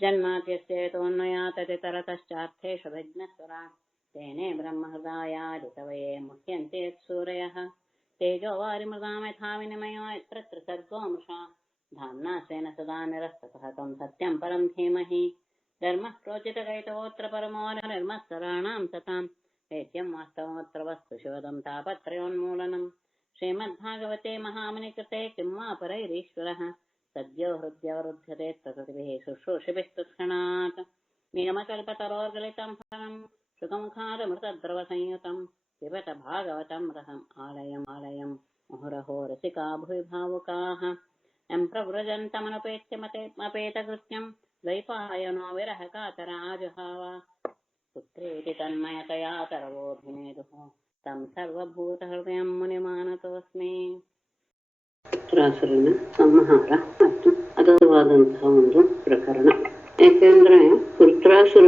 जन्माद्यस्येतोऽन्वयाततितरतश्चार्थेषु तेने ब्रह्महृदायादिकवये मुह्यन्ते सूरयः तेजो वारिमृदां यथा विनिमयो यत्र त्रिसर्गो मृषा धाम्ना स्वेन सदा निरस्ततः तं सत्यं परं धीमहि धर्मः प्रोचितकैतवोऽत्र परमो निर्मत्सराणां सतां वेद्यं वास्तवमत्र वस्तु शिवदं तापत्रयोन्मूलनं श्रीमद्भागवते महामुनिकृते किं वा परैरीश्वरः सद्यो हृद्यवरुध्यते प्रकृतिभिः शुश्रूषिभिः तत्क्षणात् नियमकल्पतरोर्गलितं फलं सुखमुखादमृतद्रवसंयुतं पिबत भागवतं रहम् आलयम् मुहुरहो रसिका भुवि भावुकाः यं प्रव्रजन्तमनुपेत्यमपेतकृत्यं द्वैपायनो विरहकातराजुहाव पुत्रेति तन्मयतया तरवोऽभिनेदुः तं सर्वभूतहृदयं मुनिमानतोऽस्मि. ಪುತ್ರಾಸುರನ ಸಂಹಾರ ಮತ್ತು ಅದವಾದಂತಹ ಒಂದು ಪ್ರಕರಣ. ಯಾಕೆಂದ್ರೆ ಪುತ್ರಾಸುರ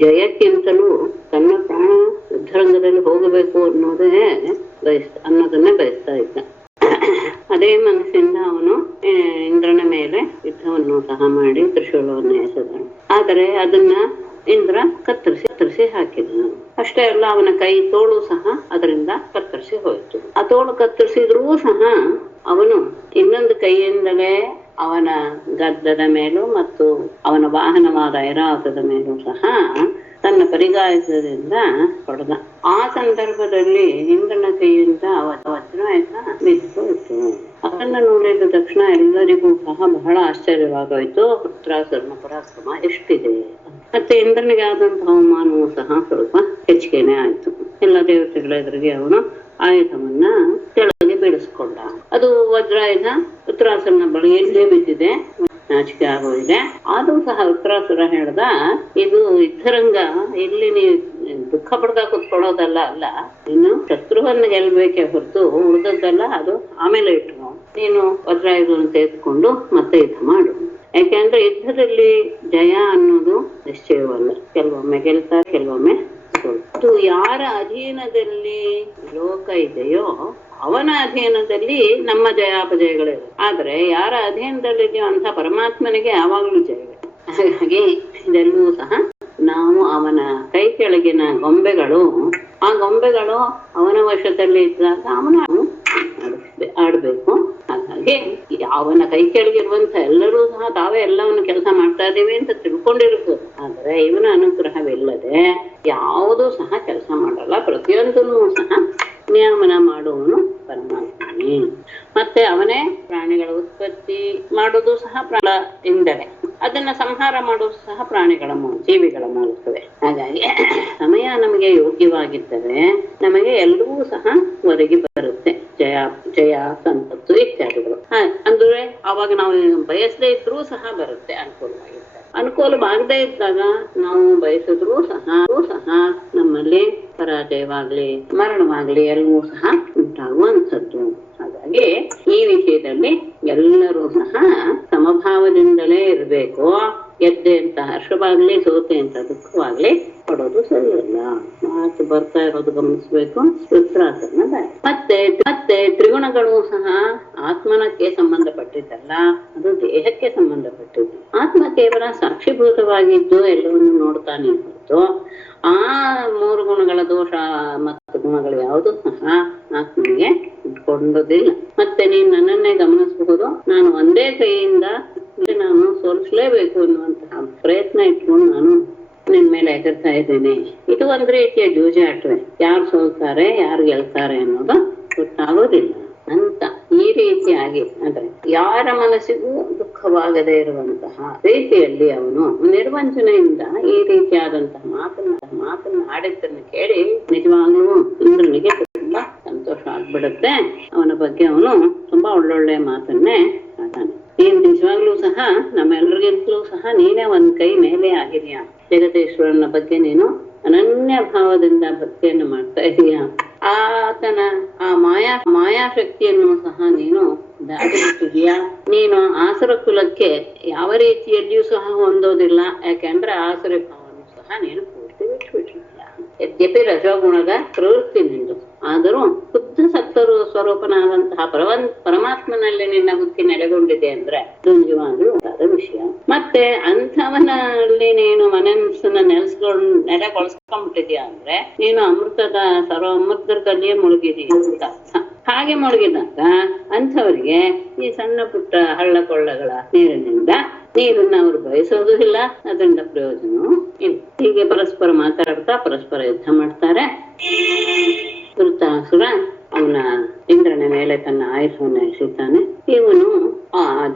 ಜಯಕ್ಕಿಂತಲೂ ತನ್ನ ಪ್ರಾಣ ಯುದ್ಧರಂಗದಲ್ಲಿ ಹೋಗಬೇಕು ಅನ್ನೋದನ್ನೇ ಬಯಸ್ತಾ ಇದ್ದ. ಅದೇ ಮನಸ್ಸಿಂದ ಅವನು ಇಂದ್ರನ ಮೇಲೆ ಯುದ್ಧವನ್ನು ಸಹ ಮಾಡಿ ತ್ರಿಶೂಲವನ್ನು ಎಸೆದ. ಆದರೆ ಅದನ್ನ ಇಂದ್ರ ಕತ್ತರಿಸಿ ಹಾಕಿದನು. ಅಷ್ಟೇ ಅಲ್ಲ, ಅವನ ಕೈ ತೋಳು ಸಹ ಅದರಿಂದ ಕತ್ತರಿಸಿ ಹೋಯಿತು. ಆ ತೋಳು ಕತ್ತರಿಸಿದ್ರೂ ಸಹ ಅವನು ಇನ್ನೊಂದು ಕೈಯಿಂದಲೇ ಅವನ ಗದ್ದದ ಮೇಲೂ ಮತ್ತು ಅವನ ವಾಹನವಾದ ಐರಾವತದ ಮೇಲೂ ಸಹ ತನ್ನ ಪರಿಗಾಯದಿಂದ ಹೊಡೆದ. ಆ ಸಂದರ್ಭದಲ್ಲಿ ಇಂದ್ರನ ಕೈಯಿಂದ ವಜ್ರಾಯುಧ ಬಿದ್ದು ಅದನ್ನು ನೋಡಿದ ತಕ್ಷಣ ಎಲ್ಲರಿಗೂ ಸಹ ಬಹಳ ಆಶ್ಚರ್ಯವಾಗೋಯ್ತು. ಪುತ್ರಾಸುರನ ಪರಾಕ್ರಮ ಎಷ್ಟಿದೆ. ಮತ್ತೆ ಇಂದ್ರನಿಗೆ ಆದಂತಹ ಅವಮಾನವೂ ಸಹ ಸ್ವಲ್ಪ ಹೆಚ್ಚಿಗೆನೆ ಆಯ್ತು. ಎಲ್ಲ ದೇವತೆಗಳ ಎದುರಿಗೆ ಅವನು ಆಯುಧವನ್ನ ಕೆಳಗೆ ಬೀಳಿಸ್ಕೊಂಡ. ಅದು ವಜ್ರಾಯುಧ ಪುತ್ರಾಸುರನ ಬಳಿಯಲ್ಲೇ ಬಿದ್ದಿದೆ, ನಾಚಿಕೆ ಆಗೋಗಿದೆ. ಆದ್ರೂ ಸಹ ಪುತ್ರಾಸುರ ಹೇಳ್ದ, ಇದು ಯುದ್ಧರಂಗ, ಇಲ್ಲಿ ನೀವು ದುಃಖ ಪಡ್ದ ಕುತ್ಕೊಳ್ಳೋದಲ್ಲ ಅಲ್ಲ, ಇನ್ನು ಶತ್ರುವನ್ನ ಗೆಲ್ಬೇಕೆ ಹೊರತು ಉಳಿದದ್ದಲ್ಲ, ಅದು ಆಮೇಲೆ ಇಟ್ಟು ನೀನು ವಜ್ರಾಯುಧವನ್ನು ತೆಗೆದುಕೊಂಡು ಮತ್ತೆ ಯುದ್ಧ ಮಾಡು. ಯಾಕೆಂದ್ರೆ ಯುದ್ಧದಲ್ಲಿ ಜಯ ಅನ್ನೋದು ನಿಶ್ಚಯವಲ್ಲ. ಕೆಲವೊಮ್ಮೆ ಗೆಲ್ತಾರೆ, ಕೆಲವೊಮ್ಮೆ ಸೋಲ್ತಾರೆ. ಯಾರ ಅಧೀನದಲ್ಲಿ ಲೋಕ ಇದೆಯೋ ಅವನ ಅಧೀನದಲ್ಲಿ ನಮ್ಮ ಜಯಾಪಜಯಗಳಿವೆ. ಆದ್ರೆ ಯಾರ ಅಧೀನದಲ್ಲಿದೆಯೋ ಅಂತ ಪರಮಾತ್ಮನಿಗೆ ಯಾವಾಗ್ಲೂ ಜಯವಿದೆ. ಹಾಗಾಗಿ ಇದೆಲ್ಲವೂ ಸಹ ನಾವು ಅವನ ಕೈ ಕೆಳಗಿನ ಗೊಂಬೆಗಳು, ಆ ಗೊಂಬೆಗಳು ಅವನ ವಶದಲ್ಲಿ ಇದ್ದಾಗ ಅವನ ಆಡ್ಬೇಕು. ಹಾಗಾಗಿ ಅವನ ಕೈ ಕೆಳಗಿರುವಂತ ಎಲ್ಲರೂ ಸಹ ತಾವೇ ಎಲ್ಲವನ್ನು ಕೆಲಸ ಮಾಡ್ತಾ ಇದ್ದೀವಿ ಅಂತ ತಿಳ್ಕೊಂಡಿರ್ಬೋದು. ಆದ್ರೆ ಇವನ ಅನುಗ್ರಹವಿಲ್ಲದೆ ಯಾವುದೂ ಸಹ ಕೆಲಸ ಮಾಡಲ್ಲ. ಪ್ರತಿಯೊಂದನ್ನು ಸಹ ನಿಯಮನ ಮಾಡುವವನು ಪರಮಾತ್ಮನೇ. ಮತ್ತೆ ಅವನೇ ಪ್ರಾಣಿಗಳ ಉತ್ಪತ್ತಿ ಮಾಡೋದು ಸಹ ಇಂದಲೇ, ಅದನ್ನ ಸಂಹಾರ ಮಾಡೋದು ಸಹ ಜೀವಿಗಳ ಮೂಲಕವೇ. ಹಾಗಾಗಿ ಸಮಯ ನಮಗೆ ಯೋಗ್ಯವಾಗಿದ್ದರೆ ನಮಗೆ ಎಲ್ಲವೂ ಸಹ ಒದಗಿ ಬರುತ್ತೆ. ಜಯ ಸಂಪತ್ತು ಇತ್ಯಾದಿಗಳು. ಅಂದ್ರೆ ಅವಾಗ ನಾವು ಬಯಸದೇ ಇದ್ರೂ ಸಹ ಬರುತ್ತೆ. ಅನುಕೂಲವಾಗದೇ ಇದ್ದಾಗ ನಾವು ಬಯಸಿದ್ರೂ ಸಹ ನಮ್ಮಲ್ಲಿ ಪರಾಜಯವಾಗ್ಲಿ ಮರಣವಾಗ್ಲಿ ಎಲ್ಲವೂ ಸಹ ಉಂಟಾಗುವಂಥದ್ದು. ಹಾಗಾಗಿ ಈ ವಿಷಯದಲ್ಲಿ ಎಲ್ಲರೂ ಸಹ ಸಮಭಾವದಿಂದಲೇ ಇರಬೇಕು. ಗೆದ್ದೆ ಅಂತ ಹರ್ಷವಾಗ್ಲಿ, ಸೋತೆ ಅಂತ ದುಃಖವಾಗ್ಲಿ ಪಡೋದು ಸರಿಯಲ್ಲ. ಮಾತು ಬರ್ತಾ ಇರೋದು ಗಮನಿಸ್ಬೇಕು. ಪುತ್ರಾಸುರನ ಮತ್ತೆ ತ್ರಿಗುಣಗಳು ಸಹ ಆತ್ಮನಕ್ಕೆ ಸಂಬಂಧಪಟ್ಟಿದ್ದಲ್ಲ, ಅದು ದೇಹಕ್ಕೆ ಸಂಬಂಧಪಟ್ಟಿದ್ದು. ಆತ್ಮ ಕೇವಲ ಸಾಕ್ಷಿಭೂತವಾಗಿದ್ದು ಎಲ್ಲವನ್ನು ನೋಡ್ತಾನೆ ಹೊರತು ಆ 3 ಗುಣಗಳ ದೋಷ ಮತ್ತು ಗುಣಗಳು ಯಾವುದು ಸಹ ಆತ್ಮನಿಗೆ ಇಟ್ಕೊಂಡೋದಿಲ್ಲ. ಮತ್ತೆ ನೀನು ನನ್ನನ್ನೇ ಗಮನಿಸಬಹುದು, ನಾನು ಒಂದೇ ಕೈಯಿಂದ ನಾನು ಸೋಲಿಸಲೇಬೇಕು ಅನ್ನುವಂತಹ ಪ್ರಯತ್ನ ಇಟ್ಕೊಂಡು ನಾನು ನಿನ್ ಮೇಲೆ ಎಗರ್ತಾ ಇದ್ದೇನೆ. ಇದು ಒಂದ್ ರೀತಿಯ ಜೂಜಾಟವೇ. ಯಾರು ಸೋಲ್ತಾರೆ ಯಾರು ಗೆಲ್ತಾರೆ ಅನ್ನೋದು ಗೊತ್ತಾಗೋದಿಲ್ಲ ಅಂತ ಈ ರೀತಿಯಾಗಿ, ಅಂದ್ರೆ ಯಾರ ಮನಸ್ಸಿಗೂ ದುಃಖವಾಗದೇ ಇರುವಂತಹ ರೀತಿಯಲ್ಲಿ ಅವನು ನಿರ್ವಂಚನೆಯಿಂದ ಈ ರೀತಿಯಾದಂತಹ ಮಾತನ್ನ ಆಡಿದ್ದನ್ನು ಕೇಳಿ ನಿಜವಾಗ್ಲೂ ಇಂದ್ರನಿಗೆ ತುಂಬಾ ಸಂತೋಷ ಆಗ್ಬಿಡುತ್ತೆ. ಅವನ ಬಗ್ಗೆ ಅವನು ತುಂಬಾ ಒಳ್ಳೊಳ್ಳೆ ಮಾತನ್ನೇ ಆಡ್ತಾನೆ. ನೀನ್ ನಿಜವಾಗ್ಲೂ ಸಹ ನಮ್ಮೆಲ್ಲರಿಗಿಂತಲೂ ಸಹ ನೀನೇ ಒಂದ್ ಕೈ ಮೇಲೆ ಆಗಿದೀಯ. ಜಗದೀಶ್ವರನ ಬಗ್ಗೆ ನೀನು ಅನನ್ಯ ಭಾವದಿಂದ ಭಕ್ತಿಯನ್ನು ಮಾಡ್ತಾ ಇದೀಯ. ಆತನ ಆ ಮಾಯಾಶಕ್ತಿಯನ್ನು ಸಹ ನೀನು ದಾಟಿಬಿಟ್ಟಿದೀಯ. ನೀನು ಆಸುರ ಕುಲಕ್ಕೆ ಯಾವ ರೀತಿಯಲ್ಲಿಯೂ ಸಹ ಹೊಂದೋದಿಲ್ಲ. ಯಾಕೆಂದ್ರೆ ಆಸುರ ಭಾವವನ್ನು ಸಹ ನೀನು ಪೂರ್ತಿ ಬಿಟ್ಬಿಟ್ಟಿದ್ಯಾ. ಯದ್ಯಪಿ ರಜೋಗುಣದ ಪ್ರವೃತ್ತಿ ನಿಂದು, ಆದರೂ ಶುದ್ಧ ಸತ್ವರು ಸ್ವರೂಪನಾದಂತಹ ಪರಮಾತ್ಮನಲ್ಲಿ ನಿನ್ನ ಬುದ್ಧಿ ನೆಲೆಗೊಂಡಿದೆ ಅಂದ್ರೆ ನಿಜವಾಗ್ಲೂ ವಿಷಯ. ಮತ್ತೆ ಅಂಥವನಲ್ಲಿ ನೀನು ಮನಸ್ಸನ್ನ ನೆಲೆಗೊಳಿಸ್ಕೊಂಡ್ಬಿಟ್ಟಿದ್ಯಾ ಅಂದ್ರೆ ನೀನು ಅಮೃತದ ಸಮುದ್ರದಲ್ಲಿಯೇ ಮುಳುಗಿದೀಯ ಅಂತ ಅರ್ಥ. ಹಾಗೆ ಮುಳುಗಿದಾಗ ಅಂಥವರಿಗೆ ಈ ಸಣ್ಣ ಪುಟ್ಟ ಹಳ್ಳ ಕೊಳ್ಳಗಳ ನೀರಿನಿಂದ ನೀರನ್ನ ಅವರು ಬಯಸೋದು ಇಲ್ಲ, ಅದರಿಂದ ಪ್ರಯೋಜನವೂ ಇಲ್ಲ. ಹೀಗೆ ಪರಸ್ಪರ ಮಾತಾಡ್ತಾ ಪರಸ್ಪರ ಯುದ್ಧ ಮಾಡ್ತಾರೆ. ವೃತ್ತಾಸುರ ಅವನ ಇಂದ್ರನ ಮೇಲೆ ತನ್ನ ಆಯುಧವನ್ನ ಎಸೆತಾನೆ. ಇವನು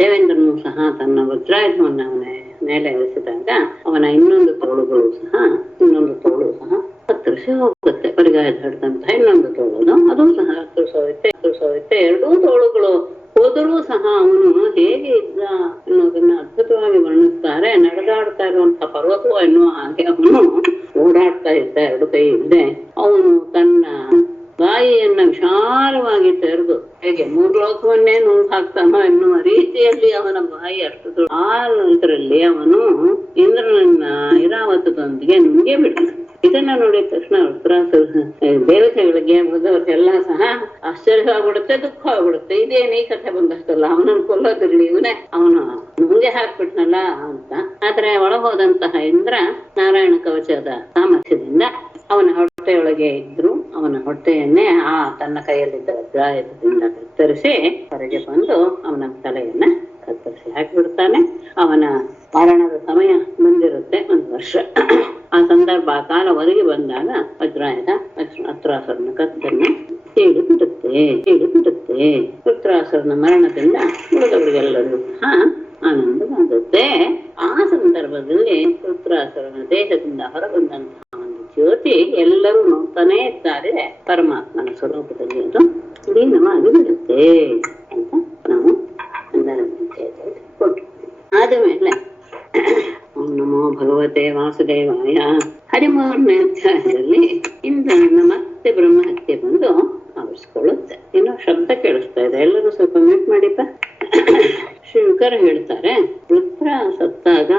ದೇವೇಂದ್ರನು ಸಹ ತನ್ನ ವಜ್ರಾಯುಧವನ್ನ ಅವನ ಮೇಲೆ ಎಸೆದಾಗ ಅವನ ಇನ್ನೊಂದು ತೋಳು ಸಹ ಕತ್ತರಿಸಿ ಹೋಗುತ್ತೆ. ಪರಿಗಾಯದ ಹಿಡಿದಂತಹ ಇನ್ನೊಂದು ತೋಳು ಅದು ಸಹ ಕತ್ತರಿಸೋಗುತ್ತೆ. ಎರಡೂ ತೋಳುಗಳು ಹೋದರೂ ಸಹ ಅವನು ಹೇಗೆ ಇದ್ದ ಅನ್ನೋದನ್ನ ಅದ್ಭುತವಾಗಿ ವರ್ಣಿಸ್ತಾರೆ. ನಡೆದಾಡ್ತಾ ಇರುವಂತಹ ಪರ್ವತ ಎನ್ನುವ ಹಾಗೆ ಅವನು ಓಡಾಡ್ತಾ ಇದ್ದ, ಎರಡು ಕೈ ಇದ್ದೆ. ಅವನು ತನ್ನ ಬಾಯಿಯನ್ನ ವಿಶಾಲವಾಗಿ ತೆರೆದು ಹೇಗೆ ಮೂರು ಲೋಕವನ್ನೇ ನುಂಗ್ ಹಾಕ್ತಾನೋ ಎನ್ನುವ ರೀತಿಯಲ್ಲಿ ಅವನ ಬಾಯಿ ಅಷ್ಟು ಇದರಲ್ಲಿ ಅವನು ಇಂದ್ರನನ್ನ ಐರಾವತದೊಂದಿಗೆ ನುಂಗೇ ಬಿಡ್ತಾನೆ. ಇದನ್ನ ನೋಡಿದ ತಕ್ಷಣ ದೇವತೆಗಳಿಗೆ ಉಳಿದವ್ರಿಗೆಲ್ಲ ಸಹ ಆಶ್ಚರ್ಯ ಆಗ್ಬಿಡುತ್ತೆ, ದುಃಖ ಆಗ್ಬಿಡುತ್ತೆ. ಇದೇನೇ ಕಥೆ ಬಂದಷ್ಟಲ್ಲ, ಅವನನ್ನು ಕೊಲ್ಲೋದಿರ್ಲಿ, ಇವನೇ ಅವನು ನುಂಗೆ ಹಾಕ್ಬಿಟ್ನಲ್ಲ ಅಂತ. ಆದ್ರೆ ಒಳಗೋದಂತಹ ಇಂದ್ರ ನಾರಾಯಣ ಕವಚದ ಸಾಮರ್ಥ್ಯದಿಂದ ಅವನ ಹೊಟ್ಟೆಯೊಳಗೆ ಇದ್ರು ಅವನ ಹೊಟ್ಟೆಯನ್ನೇ ತನ್ನ ಕೈಯಲ್ಲಿದ್ದ ವಜ್ರಾಯುಧದಿಂದ ಕತ್ತರಿಸಿ ಹೊರಗೆ ಬಂದು ಅವನ ತಲೆಯನ್ನ ಕತ್ತರಿಸಿ ಹಾಕಿಬಿಡ್ತಾನೆ. ಅವನ ಮರಣದ ಸಮಯ ಬಂದಿರುತ್ತೆ, 1 ವರ್ಷ. ಆ ಸಂದರ್ಭ ಕಾಲ ಒದಗಿ ಬಂದಾಗ ವಜ್ರಾಯುಧ ವೃತ್ರಾಸುರನ ಕತ್ತನ್ನು ಹೇಳಿಬಿಡುತ್ತೆ. ವೃತ್ರಾಸುರನ ಮರಣದಿಂದ ಉಳಿದವರಿಗೆಲ್ಲರೂ ಸಹ ಆನಂದವಾಗುತ್ತೆ. ಆ ಸಂದರ್ಭದಲ್ಲಿ ವೃತ್ರಾಸುರನ ದೇಹದಿಂದ ಹೊರಬಂದಂತಹ ಒಂದು ಜ್ಯೋತಿ ಎಲ್ಲರೂ ನೋಡ್ತಾನೆ ಇದ್ದಾರೆ. ಪರಮಾತ್ಮನ ಸ್ವರೂಪದಲ್ಲಿ ಅದು ಲೀನವಾಗಿ ಬಿಡುತ್ತೆ ಅಂತ ನಾವು ಕೊಟ್ಟು ಆದಮೇಲೆ ಓಂ ನಮೋ ಭಗವತೆ ವಾಸುದೇವಾಯ 13ನೇ ಅಧ್ಯಾಯದಲ್ಲಿ ಇಂದ್ರನ ಮತ್ತೆ ಬ್ರಹ್ಮಹತ್ಯೆ ಬಂದು ಆವರಿಸ್ಕೊಳ್ಳುತ್ತೆ. ಇನ್ನು ಶಬ್ದ ಕೇಳಿಸ್ತಾ ಇದೆ, ಎಲ್ಲರೂ ಸ್ವಲ್ಪ ಮ್ಯೂಟ್ ಮಾಡಿಪ್ಪ. ಶಂಕರ ಹೇಳ್ತಾರೆ, ವೃತ್ರ ಸತ್ತಾಗ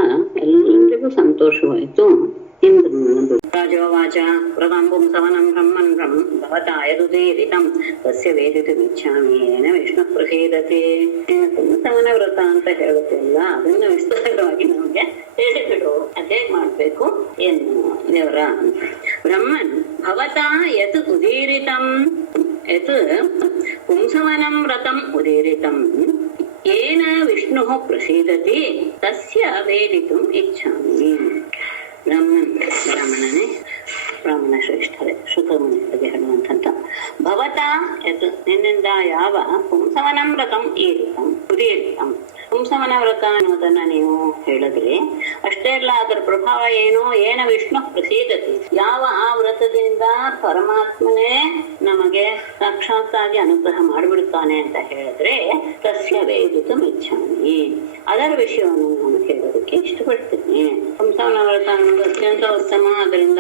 ಎಲ್ಲರಿಗೂ ಸಂತೋಷವಾಯ್ತು. ಇಂದ್ರನದು ರಾಜೋವಾಚ ಪ್ರದಂಬುಂ ಸವನಂ ಬ್ರಹ್ಮನ್ ಭವತಾ ಯದುದೀರಿತಂ ತಸ್ಯ ವೇದಿತುಮಿಚ್ಛಾಮಿ ಏನ ವಿಷ್ಣು ಪ್ರಸೀದತೆ. ಸವನ ವ್ರತ ಅಂತ ಹೇಳುತ್ತಿಲ್ಲ, ಅದನ್ನ ವಿಸ್ತಾರವಾಗಿ ನಮಗೆ ಹೇಳಿಬಿಡು, ಅದೇ ಮಾಡ್ಬೇಕು ಏನು ದೇವರ. ಬ್ರಹ್ಮನ್ ಭವತಾ ಯತ್ ಉದೀರಿತಂ ಯತ್ ಪುಂಸವನಂ ವ್ರತಂ ಉದೀರಿತಂ ಏನ ವಿಷ್ಣು ಪ್ರಸೀದತಿ ತಸ್ಯ ವೇದಿತುಂ ಇಚ್ಛಾಮಿ. ಬ್ರಾಹ್ಮಣ ಶ್ರೇಷ್ಠರೇ ಶ್ರುತಮುನಿಗಳಿಗೆ ಹೇಳುವಂಥದ್ದು. ಭವತಾ ಯತ್ ನಿನ್ನಿಂದ ಯಾವ ಪುಂಸವನಂ ವ್ರತಂ ಉದೀರಿತಂ. ಪುಂಸವನ ವ್ರತ ಅನ್ನೋದನ್ನ ನೀವು ಹೇಳಿದ್ರಿ, ಅಷ್ಟೇ ಅಲ್ಲ ಅದರ ಪ್ರಭಾವ ಏನು, ಏನ ವಿಷ್ಣು ಪ್ರಸೀದತಿ, ಯಾವ ಆ ವ್ರತದಿಂದ ಪರಮಾತ್ಮನೇ ನಮಗೆ ಸಾಕ್ಷಾತ್ತಾಗಿ ಅನುಗ್ರಹ ಮಾಡಿಬಿಡ್ತಾನೆ ಅಂತ ಹೇಳಿದ್ರೆ ತಸ್ಯ ವೇದಿತುಂ ಇಚ್ಛಾಮಿ, ಅದರ ವಿಷಯವನ್ನು ನಾನು ಹೇಳೋದಕ್ಕೆ ಇಷ್ಟಪಡ್ತೀನಿ. ಪುಂಸವನ ವ್ರತ ಅನ್ನೋದು ಅತ್ಯಂತ ಉತ್ತಮ, ಅದರಿಂದ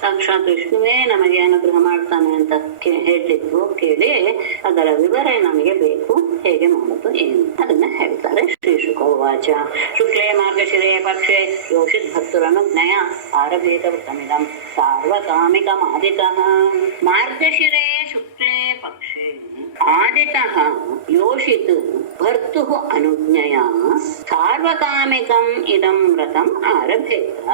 ಸಾಕ್ಷಾತ್ ವಿಷ್ಣುವೇ ನಮಗೆ ಅನುಗ್ರಹ ಮಾಡ್ತಾನೆ ಅಂತ ಹೇಳಿದ್ದು ಕೇಳಿ ಅದರ ವಿವರ ನಮಗೆ ಬೇಕು, ಹೇಗೆ ಮಾಡೋದು ಏನು ಅದನ್ನ ಹೇಳ್ತಾರೆ. ಶ್ರೀ ಶುಕೋವಾಚ ಶುಕ್ಲೇ ಮಾರ್ಗಶಿರೇ ಪಕ್ಷೆ ಯೋಷಿತ್ ಭಕ್ತುರನುಜ್ಞಯ ಆರಭೇತ ವೃತ್ತಮಿದಂ ಸಾರ್ವಕಾಮಿಕಮಾದಿತಃ. ಮಾರ್ಗಶಿರೇ ಶುಕ್ಲೇ ಪಕ್ಷೆ ಆದಿತಃ ಯೋಷಿತ್ ಭರ್ತುಃ ಅನುಜ್ಞಯ ಸಾರ್ವಕಾಮಿಕಂ ಇದಂ ವ್ರತಂ ಆರಭೇತ.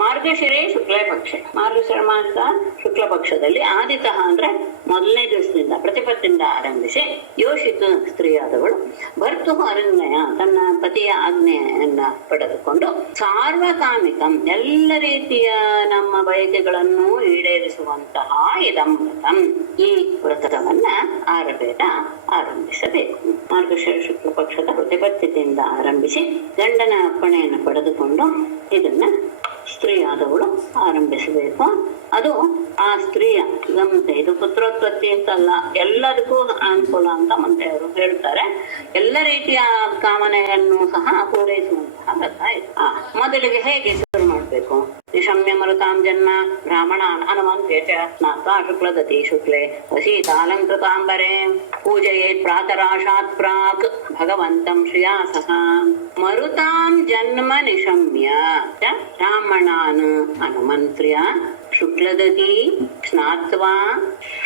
ಮಾರ್ಗಶಿರೇ ಶುಕ್ಲೇ ಪಕ್ಷೆ, ಮಾರ್ಗಶಿರ ಮಾಸ ಶುಕ್ಲ ಪಕ್ಷದಲ್ಲಿ ಆದಿತಃ ಅಂದ್ರೆ ಮೊದಲನೇ ದಿವಸದಿಂದ ಪ್ರತಿಪತ್ತಿಂದ ಆರಂಭಿಸಿ ಯೋಷಿತ ಸ್ತ್ರೀಯಾದವಳು ಭರ್ತುಃ ಅನುಜ್ಞಯ ತನ್ನ ಪತಿಯ ಆಜ್ಞೆಯನ್ನ ಪಡೆದುಕೊಂಡು ಸಾರ್ವಕಾಮಿಕಂ ಎಲ್ಲ ರೀತಿಯ ನಮ್ಮ ಬಯಕೆಗಳನ್ನು ಈಡೇರಿಸುವಂತಹ ಇದಂ ವ್ರತಂ ಈ ವ್ರತವನ್ನ ಆರಂಭಿಸಬೇಕು. ಮಾರ್ಗಶಿರ ಶುಕ್ಲ ಪಕ್ಷದ ಪ್ರತಿಪತ್ತಿಯಿಂದ ಆರಂಭಿಸಿ ಗಂಡನ ಅಪ್ಪಣೆಯನ್ನು ಪಡೆದುಕೊಂಡು ಇದನ್ನ ಸ್ತ್ರೀಯಾದವಳು ಆರಂಭಿಸಬೇಕು. ಅದು ಆ ಸ್ತ್ರೀಯ ಗಮತೆ, ಇದು ಪುತ್ರೋತ್ಪತ್ತಿ ಅಂತಲ್ಲ, ಎಲ್ಲರಿಗೂ ಅನುಕೂಲ ಅಂತ ಮಂತ್ರಿಯವರು ಹೇಳ್ತಾರೆ. ಎಲ್ಲ ರೀತಿಯ ಕಾಮನೆಯನ್ನು ಸಹ ಪೂರೈಸುವಂತಹ ವ್ರತ ಇದು. ಮೊದಲಿಗೆ ಹೇಗೆ ಶುರು ಮಾಡ್ಬೇಕು? ನಿಶಮ್ಯ ಮರುತಾಂ ಜನ್ಮ ಬ್ರಾಹ್ಮಣಾನ್ ಹನುಮಂತ್ಯಚ ಸ್ನಾತ್ವಾ ಶುಕ್ಲದತಿ ಶುಕ್ಲೆ ವಸೀತಾಲಂಕೃತಾಂಬರೆ ಪೂಜಯೇತ್ ಪ್ರಾತರಾಶಾತ್ ಪ್ರಾಕ್ ಭಗವಂತಂ ಶ್ರಿಯಾಸಃ. ಮರುತಾಂ ಜನ್ಮ ನಿಶಮ್ಯ ಬ್ರಾಹ್ಮಣಾನ್ ಹನುಮಂತ್ರ್ಯ ಶುಕ್ಲದತಿ ಸ್ನಾತ್ವಾ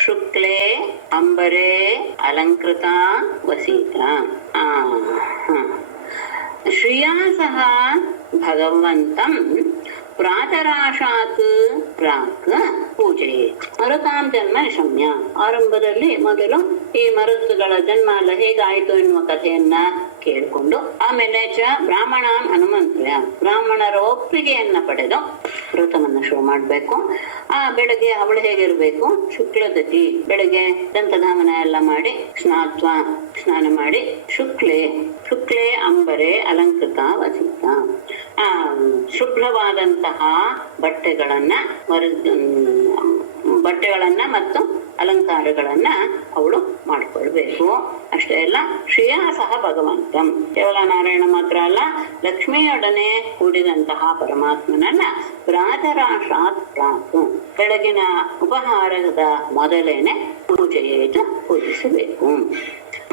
ಶುಕ್ಲೆ ಅಂಬರೆ ಅಲಂಕೃತ ವಸೀತ. ಶ್ರಿಯಾ ಸಹ ಭಗವಂತಂ ಪ್ರಾತರಾಶಾತ್ ಪ್ರಾಕ್ ಪೂಜೆಯೇ ಮರುತಾಂ ಜನ್ಮ ನಿಶಮ್ಯ. ಆರಂಭದಲ್ಲಿ ಮೊದಲು ಈ ಮರುತ್ತುಗಳ ಜನ್ಮ ಎಲ್ಲ ಹೇಗಾಯಿತು ಎನ್ನುವ ಕಥೆಯನ್ನ ಕೇಳಿಕೊಂಡು ಆಮೇಲೆ ಬ್ರಾಹ್ಮಣಾನ್ ಹನುಮಂತ್ರ್ಯ ಬ್ರಾಹ್ಮಣರ ಒಪ್ಪಿಗೆಯನ್ನ ಪಡೆದು ವ್ರತವನ್ನ ಶುರು ಮಾಡ್ಬೇಕು. ಬೆಳಗ್ಗೆ ಅವಳು ಹೇಗಿರ್ಬೇಕು, ಶುಕ್ಲದತಿ, ಬೆಳಗ್ಗೆ ದಂತಧಾಮನ ಎಲ್ಲ ಮಾಡಿ ಸ್ನಾನ ಮಾಡಿ ಶುಕ್ಲೆ ಅಂಬರೆ ಅಲಂಕೃತ ವಸಿತ, ಶುಭ್ರವಾದಂತಹ ಬಟ್ಟೆಗಳನ್ನ ಮತ್ತು ಅಲಂಕಾರಗಳನ್ನ ಅವಳು ಮಾಡ್ಕೊಳ್ಬೇಕು. ಅಷ್ಟೇ ಅಲ್ಲ, ಶ್ರಿಯಾ ಸಹ ಭಗವಂತಂ, ಕೇವಲ ನಾರಾಯಣ ಮಾತ್ರ ಅಲ್ಲ, ಲಕ್ಷ್ಮಿಯೊಡನೆ ಕೂಡಿದಂತಹ ಪರಮಾತ್ಮನನ್ನ ಪ್ರಾತರಾಶಾತ್ ಪ್ರಾಕ್ ಬೆಳಗಿನ ಉಪಹಾರದ ಮೊದಲೇನೆ ಪೂಜಿಸಬೇಕು.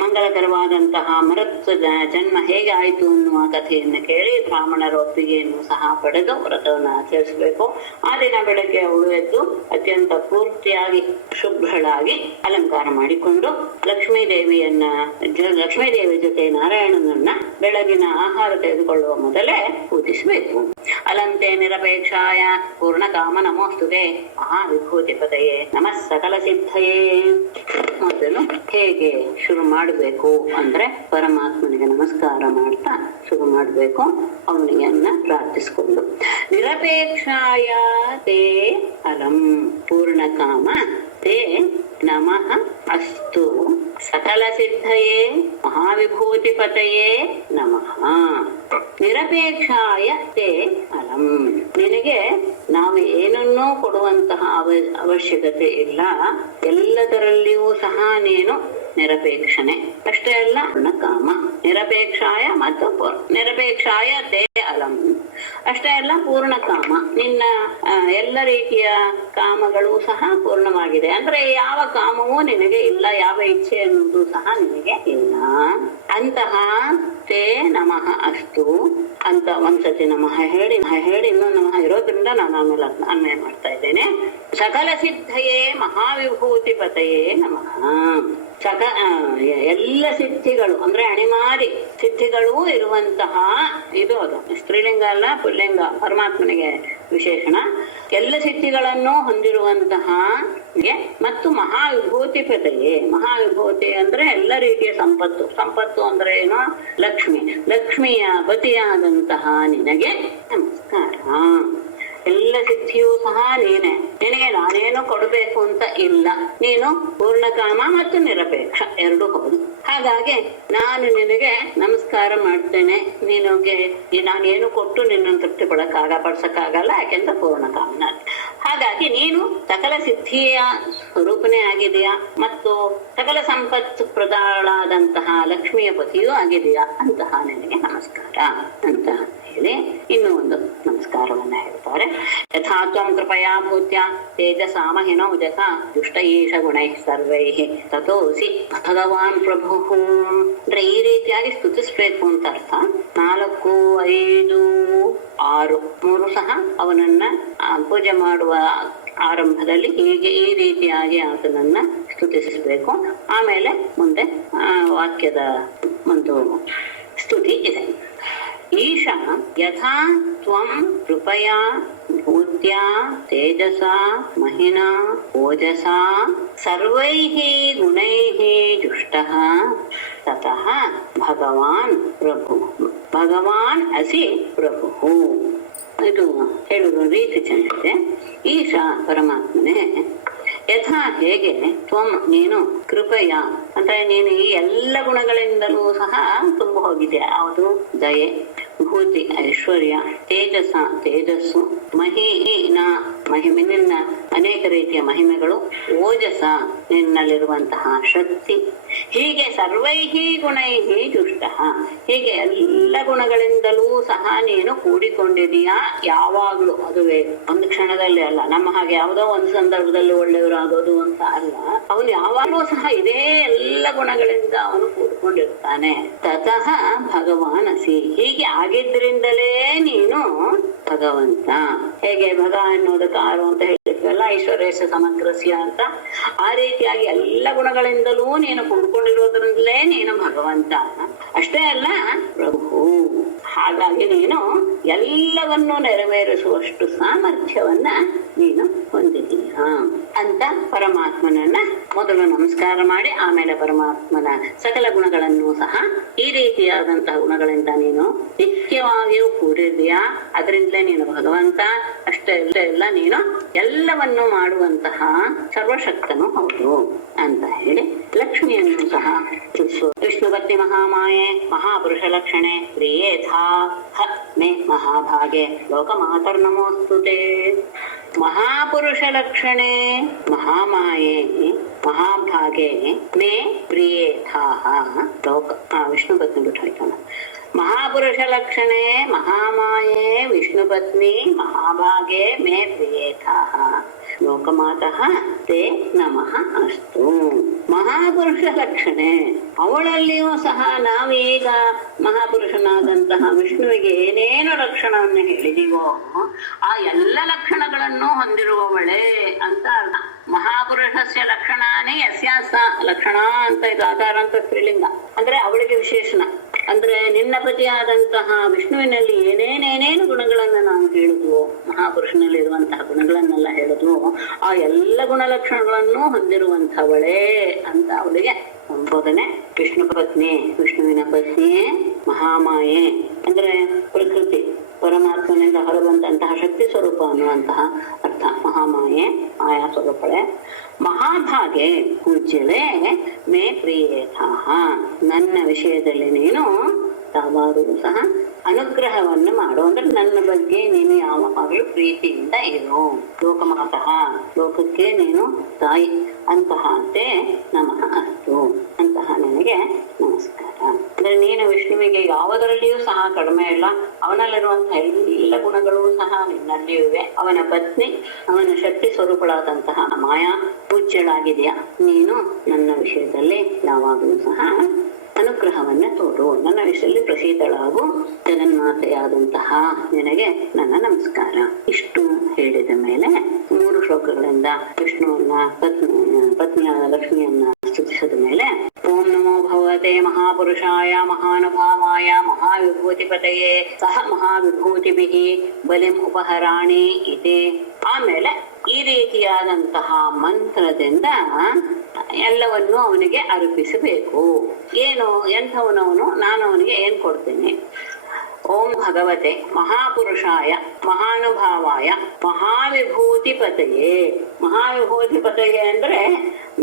ಮಂಗಲಕರವಾದಂತಹ ಮರುತ್ವದ ಜನ್ಮ ಹೇಗೆ ಆಯಿತು ಅನ್ನುವ ಕಥೆಯನ್ನು ಕೇಳಿ ಬ್ರಾಹ್ಮಣರ ಒಪ್ಪಿಗೆಯನ್ನು ಸಹ ಪಡೆದು ವ್ರತವನ್ನು ಆಚರಿಸಬೇಕು. ಆ ದಿನ ಬೆಳಗ್ಗೆ ಅವಳು ಎದ್ದು ಅತ್ಯಂತ ಪೂರ್ತಿಯಾಗಿ ಶುಭ್ರಳಾಗಿ ಅಲಂಕಾರ ಮಾಡಿಕೊಂಡು ಲಕ್ಷ್ಮೀ ದೇವಿ ಜೊತೆ ನಾರಾಯಣನನ್ನ ಬೆಳಗಿನ ಆಹಾರ ತೆಗೆದುಕೊಳ್ಳುವ ಮೊದಲೇ ಪೂಜಿಸಬೇಕು. ಅಲಂತೆ ನಿರಪೇಕ್ಷಾಯ ಪೂರ್ಣ ಕಾಮ ನಮೋಸ್ತುತೆ ಮಹಾವಿಭೂತಿ ಪದಯೇ ನಮಃ ಸಕಲ ಸಿದ್ಧಯೇ. ಮೊದಲು ಹೇಗೆ ಶುರು ಮಾಡಬೇಕು ಅಂದ್ರೆ ಪರಮಾತ್ಮನಿಗೆ ನಮಸ್ಕಾರ ಮಾಡ್ತಾ ಶುರು ಮಾಡಬೇಕು. ಅವನಿಗೆನ್ನ ಪ್ರಾರ್ಥಿಸಿಕೊಂಡು ನಿರಪೇಕ್ಷಾಯ ತೇ ಅಲಂ ಪೂರ್ಣ ಕಾಮ ತೇ ನಮಃ ಅಸ್ತು ಸಕಲ ಸಿದ್ಧಯೇ ಮಹಾವಿಭೂತಿ ಪತಯೇ ನಮಃ. ನಿರಪೇಕ್ಷಾಯ ತೇ ಅಲಂ, ನಿನಗೆ ನಾವು ಏನನ್ನೂ ಕೊಡುವಂತಹ ಅವಶ್ಯಕತೆ ಇಲ್ಲ, ಎಲ್ಲದರಲ್ಲಿಯೂ ಸಹ ನೀನು ನಿರಪೇಕ್ಷಣೆ. ಅಷ್ಟೇ ಅಲ್ಲ, ಕಾಮ ನಿರಪೇಕ್ಷಾಯ ಮತ್ತು ನಿರಪೇಕ್ಷಾಯ ತೇ ಅಲಂ, ಅಷ್ಟೇ ಅಲ್ಲ ಪೂರ್ಣ ಕಾಮ, ನಿನ್ನ ಎಲ್ಲ ರೀತಿಯ ಕಾಮಗಳು ಸಹ ಪೂರ್ಣವಾಗಿದೆ. ಅಂದ್ರೆ ಯಾವ ಕಾಮವೂ ನಿನಗೆ ಇಲ್ಲ, ಯಾವ ಇಚ್ಛೆ ಅನ್ನೋದು ಸಹ ನಿನಗೆ ಇಲ್ಲ. ಅಂತಹ ತೇ ನಮಃ ಅಸ್ತು ಅಂತ ಒಂದ್ಸತಿ ನಮಃ ಹೇಳಿ ಇನ್ನೂ ನಮಃ ಇರೋದ್ರಿಂದ ನಾನು ಆಮೇಲೆ ಅನ್ವಯ ಮಾಡ್ತಾ ಇದ್ದೇನೆ. ಸಕಲ ಸಿದ್ಧಯೇ ಮಹಾವಿಭೂತಿ ಪತಯೇ ನಮಃ. ಎಲ್ಲ ಸಿದ್ಧಿಗಳು ಅಂದ್ರೆ ಅಣಿಮಾದಿ ಸಿದ್ಧಿಗಳೂ ಇರುವಂತಹ ಇದು, ಅದು ಸ್ತ್ರೀಲಿಂಗ ಅಲ್ಲ ಪುಲ್ಲಿಂಗ, ಪರಮಾತ್ಮನಿಗೆ ವಿಶೇಷಣ. ಎಲ್ಲ ಸಿದ್ಧಿಗಳನ್ನು ಹೊಂದಿರುವಂತಹ ಮತ್ತು ಮಹಾವಿಭೂತಿ ಪತೆಯೇ, ಮಹಾವಿಭೂತಿ ಅಂದ್ರೆ ಎಲ್ಲ ರೀತಿಯ ಸಂಪತ್ತು ಅಂದ್ರೆ ಏನು, ಲಕ್ಷ್ಮಿಯ ಪತಿಯಾದಂತಹ ನಿನಗೆ ನಮಸ್ಕಾರ. ಎಲ್ಲ ಸಿದ್ಧಿಯೂ ಸಹ ನೀನೆ, ನಿನಗೆ ನಾನೇನು ಕೊಡಬೇಕು ಅಂತ ಇಲ್ಲ, ನೀನು ಪೂರ್ಣಕಾಮ ಮತ್ತು ನಿರಪೇಕ್ಷ ಎರಡೂ ಹೌದು. ಹಾಗಾಗಿ ನಾನು ನಿನಗೆ ನಮಸ್ಕಾರ ಮಾಡ್ತೇನೆ. ನಾನೇನು ಕೊಟ್ಟು ನಿನ್ನನ್ನು ತೃಪ್ತಿ ಪಡಿಸಕ್ಕಾಗಲ್ಲ, ಯಾಕೆಂದ್ರೆ ಪೂರ್ಣಕಾಮನ. ಹಾಗಾಗಿ ನೀನು ಸಕಲ ಸಿದ್ಧಿಯ ಸ್ವರೂಪನೇ ಆಗಿದೆಯಾ ಮತ್ತು ಸಕಲ ಸಂಪತ್ತು ಪ್ರದಾಳಾದಂತಹ ಲಕ್ಷ್ಮಿಯ ಪತಿಯೂ ಆಗಿದೆಯಾ, ಅಂತಹ ನಿನಗೆ ನಮಸ್ಕಾರ ಅಂತ ಹೇಳಿ ಇನ್ನೂ ಒಂದು ನಮಸ್ಕಾರವನ್ನ ಹೇಳ್ತಾರೆ. ಯಥಾ ತ್ವಂ ಕೃಪಯಾ ಭೂತ್ಯ ತೇಜಸಾ ಮಹಿನೋ ಜಸ ದುಷ್ಟ ಈಶ ಗುಣೈ ಸರ್ವೈ ತಥೋಸಿ ಭಗವಾನ್ ಪ್ರಭು. ಅಂದ್ರೆ ಈ ರೀತಿಯಾಗಿ ಸ್ತುತಿಸ್ಬೇಕು ಅಂತ ಅರ್ಥ. 4, 5, 6 3 ಸಹ ಅವನನ್ನ ಪೂಜೆ ಮಾಡುವ ಆರಂಭದಲ್ಲಿ ಹೀಗೆ ಈ ರೀತಿಯಾಗಿ ಆತನನ್ನ ಸ್ತುತಿಸಬೇಕು. ಆಮೇಲೆ ಮುಂದೆ ವಾಕ್ಯದ ಒಂದು ಸ್ತುತಿ ಇದೆ. ಈಶಾ ಯಥಾ ತ್ವಂ ಕೃಪಯಾ ಭೂತ್ಯಾ ತೇಜಸಾ ಮಹಿನಾ ಓಜಸಾ ಸರ್ವೈಃ ಗುಣೈಃ ಜುಷ್ಟಃ ತತಃ ಭಗವಾನ್ ಪ್ರಭು ಭಗವಾನ್ ಅಸಿ ಪ್ರಭು. ಇದು ಹೇಳುವ ರೀತಿ ಚೆನ್ನಾಗಿದೆ. ಈಶಾ ಪರಮಾತ್ಮನೇ ಯಥಾ ಹೇಗೆ ತ್ವಂ ನೀನು ಕೃಪೆಯ ಅಂದ್ರೆ ನೀನು ಈ ಎಲ್ಲ ಗುಣಗಳಿಂದಲೂ ಸಹ ತುಂಬ ಹೋಗಿದ್ಯಾ. ಯಾವುದು ದಯೆ, ಭೂತಿ ಐಶ್ವರ್ಯ, ತೇಜಸ್ಸು, ನಿನ್ನ ಅನೇಕ ರೀತಿಯ ಮಹಿಮೆಗಳು, ಓಜಸ ನಿನ್ನಲ್ಲಿರುವಂತಹ ಶಕ್ತಿ, ಹೀಗೆ ಸರ್ವೈಹಿ ಗುಣೈಹಿ ಜುಷ್ಟ, ಹೀಗೆ ಎಲ್ಲ ಗುಣಗಳಿಂದಲೂ ಸಹ ನೀನು ಕೂಡಿಕೊಂಡಿದೀಯಾ ಯಾವಾಗ್ಲೂ. ಅದುವೇ ಒಂದು ಕ್ಷಣದಲ್ಲಿ ಅಲ್ಲ, ನಮ್ಮ ಹಾಗೆ ಯಾವುದೋ ಒಂದು ಸಂದರ್ಭದಲ್ಲಿ ಒಳ್ಳೆಯವರಾಗೋದು ಅಂತ ಅಲ್ಲ. ಅವನು ಯಾವಾಗಲೂ ಸಹ ಇದೇ ಎಲ್ಲ ಗುಣಗಳಿಂದ ಅವನು ಕೂಡಿಕೊಂಡಿರ್ತಾನೆ. ತತಃ ಭಗವಾನಸಿ, ಹೀಗೆ ಆಗಿದ್ರಿಂದಲೇ ನೀನು ಭಗವಂತ. ಹೇಗೆ ಭಗ ಅನ್ನೋದು ಕಾರು ಅಂತ ಹೇಳಿದ್ವಲ್ಲ, ಐಶ್ವರ್ಯಸ್ಯ ಸಮಗ್ರಸ್ಯ ಅಂತ. ಆ ರೀತಿಯಾಗಿ ಎಲ್ಲ ಗುಣಗಳಿಂದಲೂ ನೀನು ಕೊಂಡ್ಕೊಂಡಿರೋದ್ರಿಂದಲೇ ನೀನು ಭಗವಂತ. ಅಷ್ಟೇ ಅಲ್ಲ ಪ್ರಭು. ಹಾಗಾಗಿ ನೀನು ಎಲ್ಲವನ್ನೂ ನೆರವೇರಿಸುವಷ್ಟು ಸಾಮರ್ಥ್ಯವನ್ನ ನೀನು ಹೊಂದಿದೀಯ ಅಂತ ಪರಮಾತ್ಮನನ್ನ ಮೊದಲು ನಮಸ್ಕಾರ ಮಾಡಿ, ಆಮೇಲೆ ಪರಮಾತ್ಮನ ಸಕಲ ಗುಣಗಳನ್ನು ಸಹ ಈ ರೀತಿಯಾದಂತಹ ಗುಣಗಳಿಂದ ನೀನು ನಿತ್ಯವಾಗಿಯೂ ಕೂಡಿದೆಯಾ, ಅದರಿಂದಲೇ ನೀನು ಭಗವಂತ. ಅಷ್ಟೇ ಇಲ್ಲ, ನೀನು ಎಲ್ಲವನ್ನೂ ಮಾಡುವಂತಹ ಸರ್ವಶಕ್ತನು ಹೌದು ಅಂತ ಹೇಳಿ ಲಕ್ಷ್ಮಿಯನ್ನು ಸಹ ವಿಷ್ಣುಪತ್ನಿ ಮಹಾಮಾಯೆ ಮಹಾಪುರುಷ ಲಕ್ಷಣೆ ಪ್ರಿಯೇಥಾ ಮೇ ಮಹಾಭಾಗೆ ಲೋಕಮಾತರ್ ನಮೋಸ್ತುತೆ. ಮಹಾಪುರುಷ ಲಕ್ಷಣೆ ಮಹಾಮಾಯೆ ಮಹಾಭಾಗೆ ಮೇ ಪ್ರಿಯೇಥಾ ಲೋಕ ವಿಷ್ಣುಪತ್ನಿ ಬಿಟ್ಟು ಮಹಾಪುರುಷ ಲಕ್ಷಣೆ ಮಹಾಮಾಯೆ ವಿಷ್ಣುಪತ್ನಿ ಮಹಾಭಾಗೆ ಮೇ ಪ್ರಿಯೇಥಾ ಲೋಕಮಾತಃ ತೇ ನಮಃ ಅಸ್ತು. ಮಹಾಪುರುಷ ಲಕ್ಷಣೆ ಅವಳಲ್ಲಿಯೂ ಸಹ ನಾವೀಗ ಮಹಾಪುರುಷನಾದಂತಹ ವಿಷ್ಣುವಿಗೆ ಏನೇನು ಲಕ್ಷಣವನ್ನು ಹೇಳಿದೀವೋ ಆ ಎಲ್ಲ ಲಕ್ಷಣಗಳನ್ನು ಹೊಂದಿರುವವಳೆ ಅಂತ ಅರ್ಥ. ಮಹಾಪುರುಷಸ್ಯ ಲಕ್ಷಣಾನೇ ಯಸ್ಯಾಸ ಲಕ್ಷಣ ಅಂತ ಇದು ಆಧಾರ ಅಂತ ಸ್ತ್ರೀಲಿಂಗ ಅಂದ್ರೆ ಅವಳಿಗೆ ವಿಶೇಷಣ. ಅಂದ್ರೆ ನಿನ್ನ ಪತಿಯಾದಂತಹ ವಿಷ್ಣುವಿನಲ್ಲಿ ಏನೇನೇನೇನು ಗುಣಗಳನ್ನ ನಾವು ಹೇಳಿದ್ವು, ಮಹಾಪುರುಷನಲ್ಲಿ ಇರುವಂತಹ ಗುಣಗಳನ್ನೆಲ್ಲ ಹೇಳಿದ್ವು, ಆ ಎಲ್ಲ ಗುಣಲಕ್ಷಣಗಳನ್ನು ಹೊಂದಿರುವಂಥವಳೇ ಅಂತ ಅವಳಿಗೆ ಸಂಬೋಧನೆ. ವಿಷ್ಣು ಪತ್ನಿ, ವಿಷ್ಣುವಿನ ಪತ್ನಿಯೇ ಮಹಾಮಾಯೆ ಅಂದ್ರೆ ಪ್ರಕೃತಿ, ಪರಮಾತ್ಮನಿಂದ ಹೊರಬಂದಂತಹ ಶಕ್ತಿ ಸ್ವರೂಪ ಅನ್ನುವಂತಹ ಅರ್ಥ. ಮಹಾಮಾಯೆ ಮಾಯಾ ಸ್ವರೂಪಳೆ. ಮಹಾಭಾಗೆ ಪೂಜ್ಯಳೆ ಮೇ ಪ್ರಿಯೇಥಾಹ ನನ್ನ ವಿಷಯದಲ್ಲಿ ನೀನು ಯಾವಾಗಲೂ ಸಹ ಅನುಗ್ರಹವನ್ನು ಮಾಡು. ಅಂದ್ರೆ ನನ್ನ ಬಗ್ಗೆ ನೀನು ಯಾವಾಗಲೂ ಪ್ರೀತಿಯಿಂದ ಇರು. ಲೋಕಮಾತಃ ಲೋಕಕ್ಕೆ ನೀನು ತಾಯಿ ಅಂತಹ ಅಂತೆ ನಮಃ ಅಸ್ತು ಅಂತಹ ನನಗೆ ನಮಸ್ಕಾರ. ಅಂದ್ರೆ ನೀನು ವಿಷ್ಣುವಿಗೆ ಯಾವುದರಲ್ಲಿಯೂ ಸಹ ಕಡಿಮೆ ಇಲ್ಲ. ಅವನಲ್ಲಿರುವಂತಹ ಎಲ್ಲ ಗುಣಗಳು ಸಹ ನಿನ್ನಲ್ಲಿಯೂ ಇವೆ. ಅವನ ಪತ್ನಿ, ಅವನ ಶಕ್ತಿ ಸ್ವರೂಪಳಾದಂತಹ ಮಾಯಾ ಪೂಜ್ಯಳಾಗಿದೆಯಾ. ನೀನು ನನ್ನ ವಿಷಯದಲ್ಲಿ ಯಾವಾಗಲೂ ಸಹ ಅನುಗ್ರಹವನ್ನ ತೋರು. ನನ್ನ ವಿಷಯದಲ್ಲಿ ಪ್ರಸೀತಳಾಗು. ಜಗನ್ಮಾತೆಯಾದಂತಹ ನಿನಗೆ ನನ್ನ ನಮಸ್ಕಾರ. ಇಷ್ಟು ಹೇಳಿದ ಮೇಲೆ 3 ಶ್ಲೋಕಗಳಿಂದ ವಿಷ್ಣುವನ್ನ ಪತ್ನಿಯಾದ ಲಕ್ಷ್ಮಿಯನ್ನ ಸ್ತುತಿಸಿದ ಮೇಲೆ ಓಂ ನಮೋ ಭಗವತೆ ಮಹಾಪುರುಷಾಯ ಮಹಾನುಭಾವಾಯ ಮಹಾವಿಭೂತಿಪತಯೇ ಸಹ ಮಹಾವಿಭೂತಿಭಿಃ ಬಲಿಂ ಉಪಹರಾಣಿ ಇದೆ. ಆಮೇಲೆ ಈ ರೀತಿಯಾದಂತಹ ಮಂತ್ರದಿಂದ ಎಲ್ಲವನ್ನೂ ಅವನಿಗೆ ಅರ್ಪಿಸಬೇಕು. ಏನು ಎಂಥವನವನು, ನಾನು ಅವನಿಗೆ ಏನ್ ಕೊಡ್ತೀನಿ. ಓಂ ಭಗವತೆ ಮಹಾಪುರುಷಾಯ ಮಹಾನುಭಾವಾಯ ಮಹಾವಿಭೂತಿಪತಯೇ. ಮಹಾವಿಭೂತಿಪತಯೇ ಅಂದ್ರೆ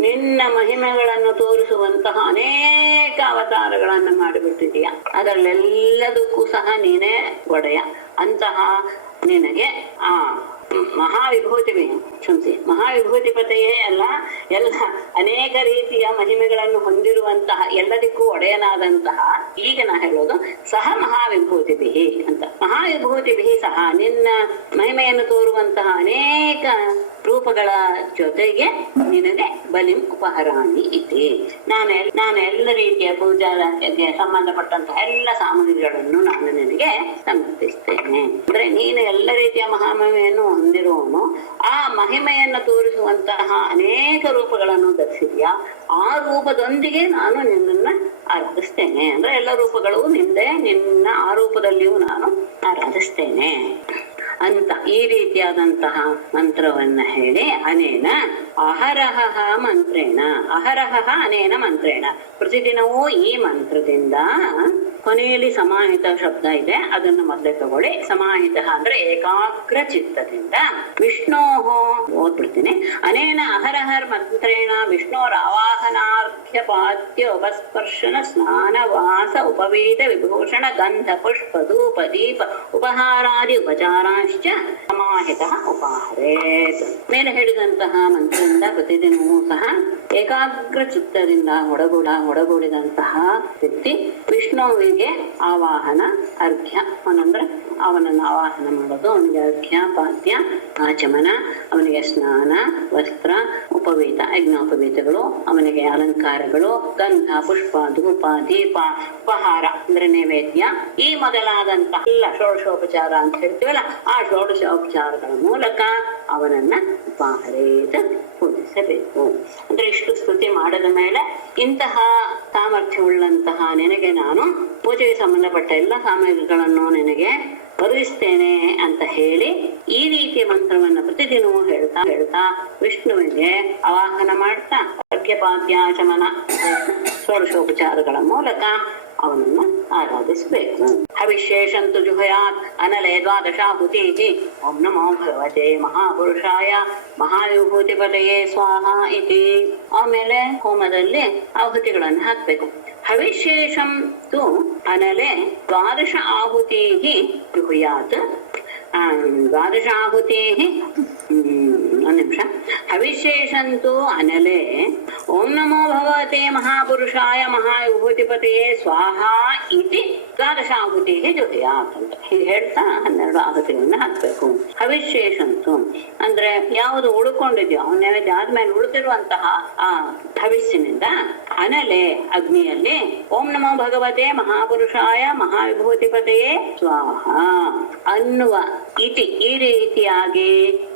ನಿನ್ನ ಮಹಿಮೆಗಳನ್ನು ತೋರಿಸುವಂತಹ ಅನೇಕ ಅವತಾರಗಳನ್ನು ಮಾಡಿಬಿಟ್ಟಿದೀಯ. ಅದರಲ್ಲೆಲ್ಲದಕ್ಕೂ ಸಹ ನೀನೇ ಒಡೆಯ. ಅಂತಹ ನಿನಗೆ ಮಹಾವಿಭೂತಿ ಕ್ಷಮಿಸಿ ಮಹಾವಿಭೂತಿಪತೆಯೇ ಅಲ್ಲ, ಎಲ್ಲ ಅನೇಕ ರೀತಿಯ ಮಹಿಮೆಗಳನ್ನು ಹೊಂದಿರುವಂತಹ ಎಲ್ಲದಕ್ಕೂ ಒಡೆಯನಾದಂತಹ ಈಗ ನಾ ಹೇಳೋದು ಸಹ ಮಹಾವಿಭೂತಿಭಿ ಅಂತ. ಮಹಾವಿಭೂತಿಭಿ ಸಹ ನಿನ್ನ ಮಹಿಮೆಯನ್ನು ತೋರುವಂತಹ ಅನೇಕ ರೂಪಗಳ ಜೊತೆಗೆ ನಿನಗೆ ಬಲಿಂ ಉಪಹರಾಣಿ ಇದೆ. ನಾನು ಎಲ್ಲ ರೀತಿಯ ಪೂಜಾಗೆ ಸಂಬಂಧಪಟ್ಟಂತಹ ಎಲ್ಲ ಸಾಮಗ್ರಿಗಳನ್ನು ನಾನು ನಿನಗೆ ಸಮರ್ಪಿಸ್ತೇನೆ. ಅಂದ್ರೆ ನೀನು ಎಲ್ಲ ರೀತಿಯ ಮಹಾಮಹಿಮೆಯನ್ನು ಹೊಂದಿರುವವನು. ಆ ಮಹಿಮೆಯನ್ನು ತೋರಿಸುವಂತಹ ಅನೇಕ ರೂಪಗಳನ್ನು ಧರಿಸಿದ್ಯಾ. ಆ ರೂಪದೊಂದಿಗೆ ನಾನು ನಿನ್ನನ್ನ ಆರಾಧಿಸ್ತೇನೆ. ಅಂದ್ರೆ ಎಲ್ಲ ರೂಪಗಳು ನಿಂದೆ, ನಿನ್ನ ಆ ರೂಪದಲ್ಲಿಯೂ ನಾನು ಆರಾಧಿಸ್ತೇನೆ ಅಂತ ಈ ರೀತಿಯಾದಂತಹ ಮಂತ್ರವನ್ನ ಹೇಳಿ ಅನೇನ ಅಹರಹ ಮಂತ್ರೇಣ, ಅಹರಹ ಅನೇನ ಮಂತ್ರೇಣ, ಪ್ರತಿದಿನವೂ ಈ ಮಂತ್ರದಿಂದ ಕೊನೆಯಲ್ಲಿ ಸಮಾಹಿತ ಶಬ್ದ ಇದೆ, ಅದನ್ನು ಮೊದಲೇ ತಗೊಳ್ಳಿ. ಸಮಾಹಿತ ಅಂದ್ರೆ ಏಕಾಗ್ರ ಚಿತ್ತದಿಂದ ವಿಷ್ಣೋ ಓದ್ಬಿಡ್ತೀನಿ. ಅನೇನ ಅಹರಹರ್ ಮಂತ್ರೇಣ ವಿಷ್ಣೋರ ಆವಾಹನಾರ್ಘ್ಯ ಪಾದ್ಯ ಉಪಸ್ಪರ್ಶನ ಸ್ನಾನ ವಾಸ ಉಪವೀತ ವಿಭೂಷಣ ಗಂಧ ಪುಷ್ಪ ಧೂಪ ದೀಪ ಉಪಹಾರಾದಿ ಉಪಚಾರಾಶ್ಚ ಸಮಾಹಿತ ಉಪಾಹರೇತ್. ಮೇಲೆ ಹೇಳಿದಂತಹ ಮಂತ್ರದಿಂದ ಪ್ರತಿದಿನವೂ ಸಹ ಏಕಾಗ್ರ ಚಿತ್ತದಿಂದ ಒಡಗೂಡಿದಂತಹ ವ್ಯಕ್ತಿ ವಿಷ್ಣುವಿಗೆ ಆವಾಹನ ಅರ್ಘ್ಯ ಅವನಂದ್ರೆ ಅವನನ್ನು ಆವಾಹನ ಮಾಡೋದು, ಅವನಿಗೆ ಅರ್ಘ್ಯ ಪಾದ್ಯ ಆಚಮನ, ಅವನಿಗೆ ಸ್ನಾನ ವಸ್ತ್ರ ಉಪವೀತ ಯಜ್ಞೋಪವೀತಗಳು, ಅವನಿಗೆ ಅಲಂಕಾರ ಉಪಚಾರಗಳು, ಗಂಧ, ಪುಷ್ಪ, ಧೂಪ, ದೀಪ, ಉಪಹಾರ ಅಂದ್ರೆ ನೈವೇದ್ಯ, ಈ ಮೊದಲಾದಂತಹ ಎಲ್ಲ ಷೋಡಶೋಪಚಾರ ಅಂತ ಹೇಳ್ತೀವಲ್ಲ, ಆ ಷೋಡಶೋಪಚಾರಗಳ ಮೂಲಕ ಅವನನ್ನ ಉಪಾಹರೇತ ಪೂಜಿಸಬೇಕು. ಅಂದ್ರೆ ಇಷ್ಟು ಸ್ತುತಿ ಮಾಡಿದ ಮೇಲೆ ಇಂತಹ ಸಾಮರ್ಥ್ಯವುಳ್ಳಂತಹ ನಿನಗೆ ನಾನು ಪೂಜೆಗೆ ಸಂಬಂಧಪಟ್ಟ ಎಲ್ಲ ಸಾಮಗ್ರಿಗಳನ್ನು ನಿನಗೆ ಒದಗಿಸ್ತೇನೆ ಅಂತ ಹೇಳಿ ಈ ರೀತಿಯ ಮಂತ್ರವನ್ನ ಪ್ರತಿದಿನವೂ ಹೇಳ್ತಾ ಹೇಳ್ತಾ ವಿಷ್ಣುವಿಗೆ ಆವಾಹನ ಮಾಡ್ತಾ ಅರ್ಘ್ಯಪಾದ್ಯಾಚಮನ ಷೋಡಶೋಪಚಾರಗಳ ಮೂಲಕ ಅವನನ್ನು ಆರಾಧಿಸಬೇಕು. ಹವಿಶೇಷಂತು ಜುಹಯಾತ್ ಅನಲೆ ದ್ವಾದಶಾಹುತಿ ಇತಿ ಓಂ ನಮೋ ಭಗವತೆ ಮಹಾಪುರುಷಾಯ ಮಹಾವಿಭೂತಿಪತಯೇ ಸ್ವಾಹ ಇತಿ. ಆಮೇಲೆ ಹೋಮದಲ್ಲಿ ಆಹುತಿಗಳನ್ನು ಹಾಕ್ಬೇಕು. ಹವಿಶೇಷಂ ತು ಅನಲೆ ದ್ವಾದಶ ಆಹುತಿ ಜುಹುಯಾತ್. ದ್ವಾದಶ ಆಹುತಿ ಒಂದು ನಿಮಿಷ. ಹವಿಶೇಷಂತು ಅನಲೆ ಓಂ ನಮೋ ಭಗವತೆ ಮಹಾಪುರುಷಾಯ ಮಹಾವಿಭೂತಿಪತಯೇ ಸ್ವಾಹ ಇತಿ ದ್ವಾದಶ ಆಹುತಿ ಜುಹುಯಾತ್ ಅಂತ ಹೀಗೆ ಹೇಳ್ತಾ 12 ಆಹುತಿಗಳನ್ನ ಹಾಕ್ಬೇಕು. ಹವಿಶೇಷಂತು ಅಂದ್ರೆ ಯಾವುದು ಉಳ್ಕೊಂಡಿದ್ಯೋ ನೈವೇದ್ಯ ಆದ್ಮೇಲೆ ಉಳಿದಿರುವಂತಹ ಆ ಹವಿಸ್ಸಿನಿಂದ ಅನಲೆ ಅಗ್ನಿಯಲ್ಲಿ ಓಂ ನಮೋ ಭಗವತೆ ಮಹಾಪುರುಷಾಯ ಮಹಾವಿಭೂತಿಪತಯೇ ಸ್ವಾಹ ಅನ್ನುವ ಇತಿ ಈ ರೀತಿಯಾಗಿ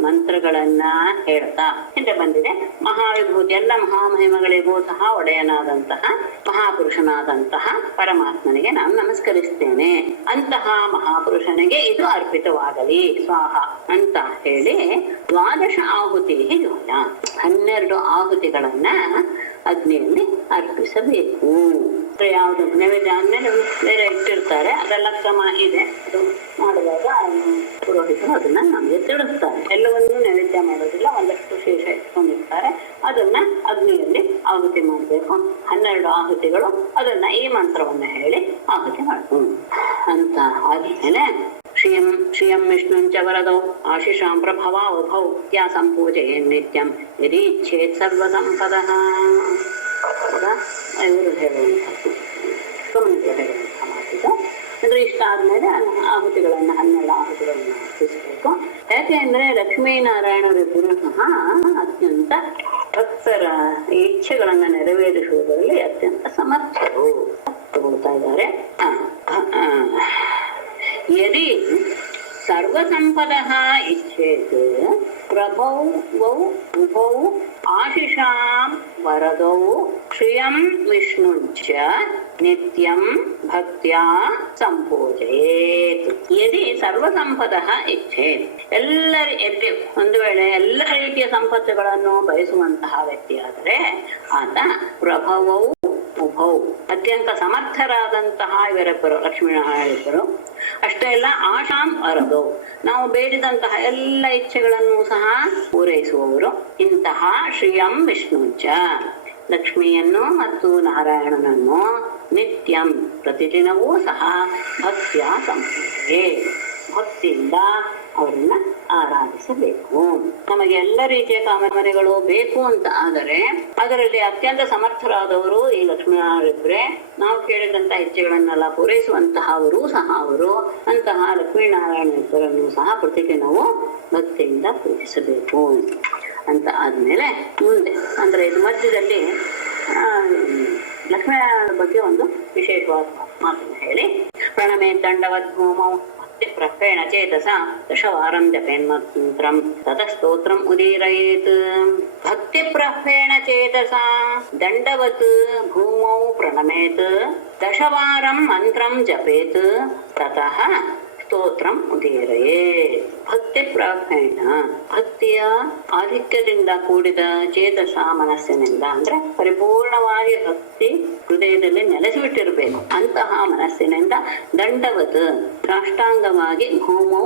ಮಂತ್ರಗಳನ್ನ ಹೇಳ್ತಾ ಹಿಂದೆ ಬಂದಿದೆ. ಮಹಾವಿಭೂತಿ ಎಲ್ಲ ಮಹಾಮಹಿಮಗಳಿಗೂ ಸಹ ಒಡೆಯನಾದಂತಹ ಮಹಾಪುರುಷನಾದಂತಹ ಪರಮಾತ್ಮನಿಗೆ ನಾನು ನಮಸ್ಕರಿಸ್ತೇನೆ, ಅಂತಹ ಮಹಾಪುರುಷನಿಗೆ ಇದು ಅರ್ಪಿತವಾಗಲಿ ಸ್ವಾಹ ಅಂತ ಹೇಳಿ ದ್ವಾದಶ ಆಹುತಿ ಜೋಯ 12 ಆಹುತಿಗಳನ್ನ ಅಗ್ನಿಯಲ್ಲಿ ಅರ್ಪಿಸಬೇಕು. ಯಾವುದು ನೈವೇದ್ಯ ಆದ್ಮೇಲೆ ಬೇರೆ ಇಟ್ಟಿರ್ತಾರೆ, ಅದೆಲ್ಲ ಕ್ರಮ ಇದೆ. ಅದು ಮಾಡುವಾಗ ಪುರೋಹಿತರು ಅದನ್ನ ನಮಗೆ ತಿಳಿಸ್ತಾರೆ. ಎಲ್ಲವನ್ನೂ ನೈವೇದ್ಯ ಮಾಡೋದಿಲ್ಲ, ಒಂದಷ್ಟು ಶೇಷ ಇಟ್ಕೊಂಡಿರ್ತಾರೆ, ಅದನ್ನ ಅಗ್ನಿಯಲ್ಲಿ ಆಹುತಿ ಮಾಡಬೇಕು. 12 ಆಹುತಿಗಳು ಅದನ್ನ ಈ ಮಂತ್ರವನ್ನ ಹೇಳಿ ಆಹುತಿ ಮಾಡ್ಬೋದು ಅಂತ ಆದ್ಮೇಲೆ ಶ್ರಿಯಂ ವಿಷ್ಣುಂಚ ವರದೌ ಆಶಿಷಾಂ ಪ್ರಭವ ಉಭೌ ಯಾ ಸಂಪೂಜೆಯೇ ನಿತ್ಯಂ ಯದೀಚ್ಛೇತ್ ಸರ್ವ ಸಂಪದಃ. ಇವರು ಹೇಳುವಂಥದ್ದು ಹೇಳುವಂತಹ ಮಾತಿದು. ಅಂದ್ರೆ ಇಷ್ಟ ಆದ್ಮೇಲೆ ಆಹುತಿಗಳನ್ನ 12 ಆಹುತಿಗಳನ್ನ ಅರ್ಪಿಸಬೇಕು. ಯಾಕೆ ಅಂದ್ರೆ ಲಕ್ಷ್ಮೀನಾರಾಯಣರಿಬ್ಬರು ಸಹ ಅತ್ಯಂತ ಭಕ್ತರ ಇಚ್ಛೆಗಳನ್ನ ನೆರವೇರಿಸುವುದರಲ್ಲಿ ಅತ್ಯಂತ ಸಮರ್ಥರು ತಗೊಳ್ತಾ ಇದ್ದಾರೆ. ಯದಿ ಸರ್ವಸಂಪದಃ ಇಚ್ಛೇತ್ ಪ್ರಭೌ ಉಭೌ ಆಶಿಷಾಂ ವರದೌ ಶ್ರಿಯಂ ವಿಷ್ಣುಂಚ ನಿತ್ಯಂ ಭಕ್ತ್ಯಾ ಸಂಪೂಜಯೇತ್. ಯದಿ ಸರ್ವಸಂಪದಃ ಇಚ್ಛೇತ್ ಒಂದು ವೇಳೆ ಎಲ್ಲ ರೀತಿಯ ಸಂಪತ್ತುಗಳನ್ನು ಬಯಸುವಂತಹ ವ್ಯಕ್ತಿಯಾದರೆ ಆತ ಪ್ರಭವೌ ಉಭೌ ಅತ್ಯಂತ ಸಮರ್ಥರಾದಂತಹ ಇವರಿಬ್ಬರು ಲಕ್ಷ್ಮೀನಾರಾಯಣರಿಬ್ಬರು. ಅಷ್ಟೇ ಅಲ್ಲ, ಆಶಾಂ ವರದೌ ನಾವು ಬೇಡಿದಂತಹ ಎಲ್ಲ ಇಚ್ಛೆಗಳನ್ನು ಸಹ ಪೂರೈಸುವವರು. ಇಂತಹ ಶ್ರಿಯಂ ವಿಷ್ಣುಂಚ ಲಕ್ಷ್ಮಿಯನ್ನು ಮತ್ತು ನಾರಾಯಣನನ್ನು ನಿತ್ಯಂ ಪ್ರತಿದಿನವೂ ಸಹ ಭಕ್ತಿಯ ಸಂಪೂಜೆ ಭಕ್ತಿಯಿಂದ ಅವರನ್ನ ಆರಾಧಿಸಬೇಕು. ನಮಗೆ ಎಲ್ಲ ರೀತಿಯ ಕಾಮನೆಗಳು ಬೇಕು ಅಂತ ಆದರೆ ಅದರಲ್ಲಿ ಅತ್ಯಂತ ಸಮರ್ಥರಾದವರು ಈ ಲಕ್ಷ್ಮೀನಾರಾಯಣರಿಬ್ಬರೇ. ನಾವು ಕೇಳಿದಂತ ಇಚ್ಛೆಗಳನ್ನೆಲ್ಲ ಪೂರೈಸುವಂತಹವರು ಸಹ ಅವರು. ಅಂತಹ ಲಕ್ಷ್ಮೀನಾರಾಯಣರಿಬ್ಬರನ್ನು ಸಹ ಪ್ರತಿದಿನವೂ ಭಕ್ತಿಯಿಂದ ಪೂಜಿಸಬೇಕು ಅಂತ ಆದ್ಮೇಲೆ ಮುಂದೆ ಅಂದ್ರೆ ಇದು ಮಧ್ಯದಲ್ಲಿ ಲಕ್ಷ್ಮೀನಾರಾಯಣ ಬಗ್ಗೆ ಒಂದು ವಿಶೇಷವಾದ ಮಾತನ್ನು ಹೇಳಿ ಪ್ರಣಮೇ ದಂಡವದ್ಭೂಮೌ ಪ್ರಫೇಣ ಚೇತಸ ದಶವಾರಂ ಜಪೇನ್ಮಂತ್ರಂ ತತಸ್ತೋತ್ರಂ ಉದೀರಯೇತ್. ಭಕ್ತಿ ಪ್ರಫೇಣ ಚೇತಸ ದಂಡವತ್ ಭೂಮೌ ಪ್ರಣಮೇತ್ ದಶವಾರಂ ಮಂತ್ರಂ ಜಪೇತ್ ತತಃ ಸ್ತೋತ್ರಂ ಉದೀರಯೇತ್. ಭಕ್ತಿ ಪ್ರಫೇಣ ಭಕ್ತಿಯ ಆಧಿಕ್ಯದಿಂದ ಕೂಡಿದ ಚೇತಸ ಮನಸ್ಸಿನಿಂದ ಅಂದ್ರೆ ಪರಿಪೂರ್ಣವಾಗಿ ಭಕ್ತಿ ಹೃದಯದಲ್ಲಿ ನೆಲೆಸಿಬಿಟ್ಟಿರ್ಬೇಕು. ಅಂತಹ ಮನಸ್ಸಿನಿಂದ ದಂಡವತ್ ಸಾಷ್ಟಾಂಗವಾಗಿ ಭೂಮೌ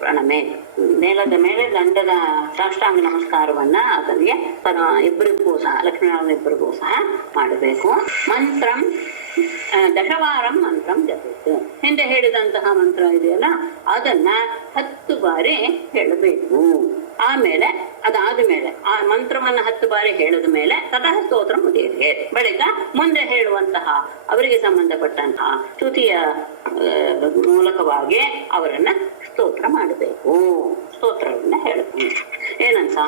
ಪ್ರಣಮೆ ನೆಲದ ಮೇಲೆ ದಂಡದ ಸಾಷ್ಟಾಂಗ ನಮಸ್ಕಾರವನ್ನ ಅದರಿಗೆ ಇಬ್ಬರಿಗೂ ಸಹ ಲಕ್ಷ್ಮೀನಾರಾಯಣ ಇಬ್ಬರಿಗೂ ಸಹ ಮಾಡಬೇಕು. ಮಂತ್ರಂ ದಶವಾರಂ ಮಂತ್ರಂ ಜಪಿತು ಹಿಂದೆ ಹೇಳಿದಂತಹ ಮಂತ್ರ ಇದೆಯಲ್ಲ ಅದನ್ನ 10 ಬಾರಿ ಹೇಳಬೇಕು. ಆಮೇಲೆ ಅದಾದ ಮೇಲೆ ಆ ಮಂತ್ರವನ್ನ 10 ಬಾರಿ ಹೇಳಿದ ಮೇಲೆ ತತಃ ಸ್ತೋತ್ರ ಮುಗಿಯದೆ ಬಳಿಕ ಮುಂದೆ ಹೇಳುವಂತಹ ಅವರಿಗೆ ಸಂಬಂಧಪಟ್ಟಂತಹ ಸ್ತುತಿಯ ಮೂಲಕವಾಗಿ ಅವರನ್ನ ಸ್ತೋತ್ರ ಮಾಡಬೇಕು. ಸ್ತೋತ್ರವನ್ನ ಹೇಳಬೇಕು. ಏನಂತ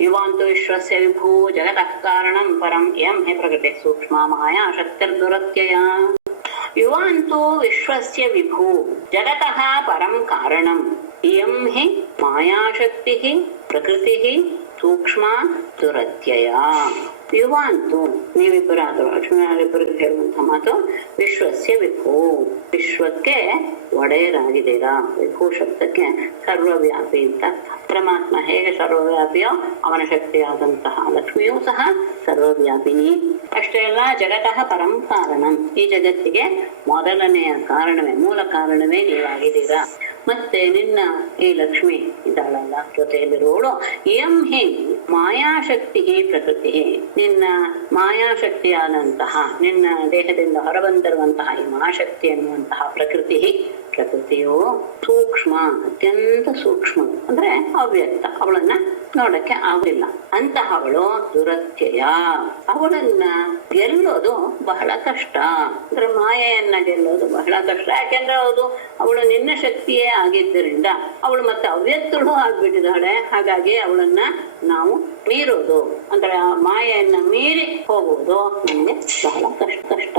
युवान्तु विश्वस्य विभू जगतः कारणं परं यं हि प्रकृतिः सूक्ष्मा माया शक्तिर्दुरत्यया युवान्तु विश्वस्य विभू जगतः परं कारणं इयं हि मायाशक्तिः प्रकृतिः सूक्ष्मा ದುರತ್ಯಯ. ಯುವಾಂತು ನೀವಿಬ್ಬರಾದರೂ ಲಕ್ಷ್ಮೀನಾರಾಯಣರಿಬ್ಬರಿಗೆ ಹೇಳುವಂತಹ ಮಾತು ವಿಶ್ವಸ್ಯ ವಿಭೂ, ವಿಶ್ವಕ್ಕೆ ಒಡೆಯರಾಗಿದ್ದೀರಾ. ವಿಭೂ ಶಬ್ದಕ್ಕೆ ಸರ್ವವ್ಯಾಪಿ ಅಂತ. ಪರಮಾತ್ಮ ಹೇಗೆ ಸರ್ವವ್ಯಾಪಿಯೋ ಅವನ ಶಕ್ತಿಯಾದಂತಹ ಲಕ್ಷ್ಮಿಯೂ ಸಹ ಸರ್ವವ್ಯಾಪಿನಿ. ಅಷ್ಟೇ ಅಲ್ಲ, ಜಗತಃ ಪರಂ ಕಾರಣಂ, ಈ ಜಗತ್ತಿಗೆ ಮೊದಲನೆಯ ಕಾರಣವೇ ಮೂಲ ಕಾರಣವೇ ನೀವಾಗಿದ್ದೀರಾ. ಮತ್ತೆ ನಿನ್ನ ಈ ಲಕ್ಷ್ಮಿ ಇದ್ದಾಳಲ್ಲ ಜೊತೆಯಲ್ಲಿರೋಳು, ಎಂ ಹಿ ಮಾಯಾಶಕ್ತಿ ಪ್ರಕೃತಿ, ನಿನ್ನ ಮಾಯಾಶಕ್ತಿಯಾದಂತಹ ನಿನ್ನ ದೇಹದಿಂದ ಹೊರಬಂದಿರುವಂತಹ ಈ ಮಹಾಶಕ್ತಿ ಎನ್ನುವಂತಹ ಪ್ರಕೃತಿಯು ಸೂಕ್ಷ್ಮ, ಅತ್ಯಂತ ಸೂಕ್ಷ್ಮ ಅಂದ್ರೆ ಅವ್ಯಕ್ತ, ಅವಳನ್ನ ನೋಡಕ್ಕೆ ಆಗುದಿಲ್ಲ. ಅಂತಹವಳು ದುರತ್ಯಯ, ಅವಳನ್ನ ಗೆಲ್ಲೋದು ಬಹಳ ಕಷ್ಟ. ಅಂದ್ರೆ ಮಾಯೆಯನ್ನ ಗೆಲ್ಲೋದು ಬಹಳ ಕಷ್ಟ. ಯಾಕೆಂದ್ರೆ ಅವಳು ನಿನ್ನ ಶಕ್ತಿಯೇ ಆಗಿದ್ದರಿಂದ ಅವಳು ಮತ್ತೆ ಅವ್ಯಕ್ತಳು ಆಗ್ಬಿಟ್ಟಿದ್ದಾಳೆ. ಹಾಗಾಗಿ ಅವಳನ್ನ ನಾವು ಮೀರೋದು ಅಂದ್ರೆ ಆ ಮಾಯೆಯನ್ನ ಮೀರಿ ಹೋಗುವುದು ನಮ್ಗೆ ಬಹಳ ಕಷ್ಟ.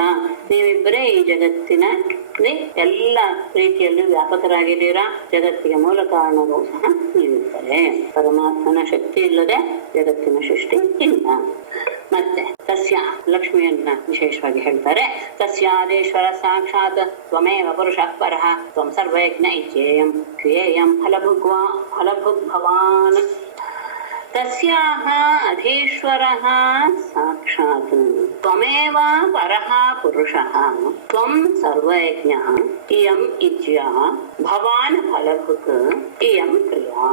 ನೀವಿಬ್ಬರೇ ಈ ಜಗತ್ತಿನ ಎಲ್ಲ ರೀತಿಯಲ್ಲೂ ವ್ಯಾಪಕರಾಗಿದ್ದೀರಾ. ಜಗತ್ತಿಗೆ ಮೂಲ ಕಾರಣವೂ ಸಹ ನೀವಿದ್ದಾರೆ. ಪರಮಾತ್ಮನ ಶಕ್ತಿ ಇಲ್ಲದೆ ಜಗತ್ತಿನ ಸೃಷ್ಟಿ ಇಲ್ಲ. ಮತ್ತೆ ತಸ್ಯ ಲಕ್ಷ್ಮಿಯನ್ನ ವಿಶೇಷವಾಗಿ ಹೇಳ್ತಾರೆ. ತಸ್ಯಾದೇಶ್ವರ ಸಾಕ್ಷಾತ್ ತ್ವಮೇವ ಪುರುಷಃ ಪರಃ ತ್ವಂ ಸರ್ವಯಜ್ಞ ಇಚ್ಛೇಯಂ ಕ್ರಿಯೇಯಂ ಫಲಭುಗ್ಭವಾನ್. ತಸ್ಯಾಹ ಅಧೀಶ್ವರಃ ಸಾಕ್ಷಾತ್ ತ್ವಮೇವ ಪರಃ ಪುರುಷಃ ತ್ವಂ ಸರ್ವಯಜ್ಞಃ ಇಯಂ ಇಚ್ಛ್ಯ ಭವಾನ್ ಫಲಭುಕ್ ಇಯಂ ಕ್ರಿಯಾ.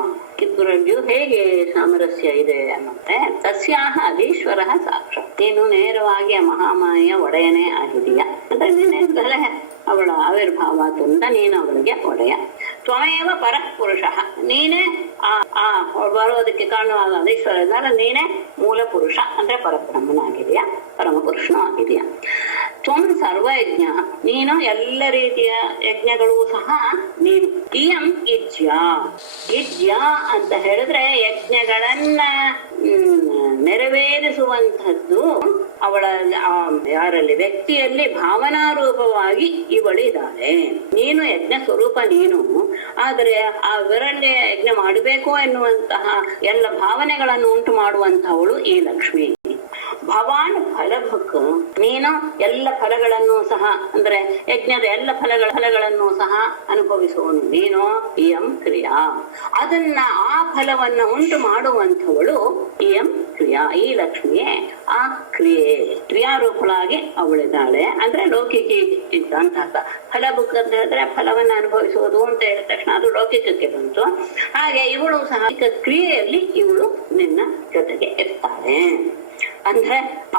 ಇಬ್ಬರಲ್ಲಿಯೂ ಹೇಗೆ ಸಾಮರಸ್ಯ ಇದೆ ಅನ್ನೋದ್ರೆ, ತಸ್ಯಾಹ ಅಧೀಶ್ವರಃ ಸಾಕ್ಷಾತ್, ನೀನು ನೇರವಾಗಿ ಆ ಮಹಾಮಾಯ ಒಡೆಯನೇ ಆಗಿದೀಯ. ಅಂದ್ರೆ ನೀನೇಂದಲೇ ಅವಳ ಆವಿರ್ಭಾವದಿಂದ ನೀನು ಅವಳಿಗೆ ಒಡೆಯ. ತ್ವಮೇವ ಪರಃ ಪುರುಷಃ, ನೀನೇ ಆ ಬರೋದಕ್ಕೆ ಕಾರಣವಾದ ಅಧೀಶ್ವರ ಇದ್ದಾರ, ನೀನೇ ಮೂಲ ಪುರುಷ ಅಂದ್ರೆ ಪರಬ್ರಹ್ಮನಾಗಿದೆಯಾ, ಪರಮ ಪುರುಷನೂ ಆಗಿದೆಯಾ. ತ್ವಂ ಸರ್ವಯಜ್ಞ, ನೀನು ಎಲ್ಲ ರೀತಿಯ ಯಜ್ಞಗಳು ಸಹ ನೀನು. ಇಯಂ ಇಜ್ಯ ಅಂತ ಹೇಳಿದ್ರೆ ಯಜ್ಞಗಳನ್ನ ನೆರವೇರಿಸುವಂತಹದ್ದು ಅವಳ ಯಾರಲ್ಲಿ ವ್ಯಕ್ತಿಯಲ್ಲಿ ಭಾವನಾರೂಪವಾಗಿ ಇವಳಿದ್ದಾಳೆ. ನೀನು ಯಜ್ಞ ಸ್ವರೂಪ ನೀನು, ಆದರೆ ಆ ವಿರಲ್ಯ ಯಜ್ಞ ಮಾಡಬೇಕು ಎನ್ನುವಂತಹ ಎಲ್ಲ ಭಾವನೆಗಳನ್ನು ಉಂಟು ಮಾಡುವಂತಹವಳು ಈ ಲಕ್ಷ್ಮಿ. ಭವಾನ್ ಫಲಭುಕ್, ನೀನು ಎಲ್ಲ ಫಲಗಳನ್ನು ಸಹ ಅಂದ್ರೆ ಯಜ್ಞದ ಎಲ್ಲ ಫಲಗಳನ್ನು ಸಹ ಅನುಭವಿಸುವನು ನೀನು. ಇಯಂ ಕ್ರಿಯಾ, ಅದನ್ನ ಆ ಫಲವನ್ನ ಉಂಟು ಮಾಡುವಂಥವಳು ಇಯಂ ಕ್ರಿಯಾ, ಈ ಲಕ್ಷ್ಮಿಯೇ ಆ ಕ್ರಿಯಾರೂಪಳಾಗಿ ಅವಳಿದ್ದಾಳೆ. ಅಂದ್ರೆ ಲೌಕಿಕ ಇದ್ದಂತಹ ಫಲಭುಕ್ ಅಂತ ಹೇಳಿದ್ರೆ ಫಲವನ್ನ ಅನುಭವಿಸುವುದು ಅಂತ ಹೇಳಿದ ತಕ್ಷಣ ಅದು ಲೌಕಿಕಕ್ಕೆ ಬಂತು. ಹಾಗೆ ಇವಳು ಸಹ ಕ್ರಿಯೆಯಲ್ಲಿ ಇವಳು ನಿನ್ನ ಜೊತೆಗೆ ಇರ್ತಾಳೆ. ಅಂದ್ರೆ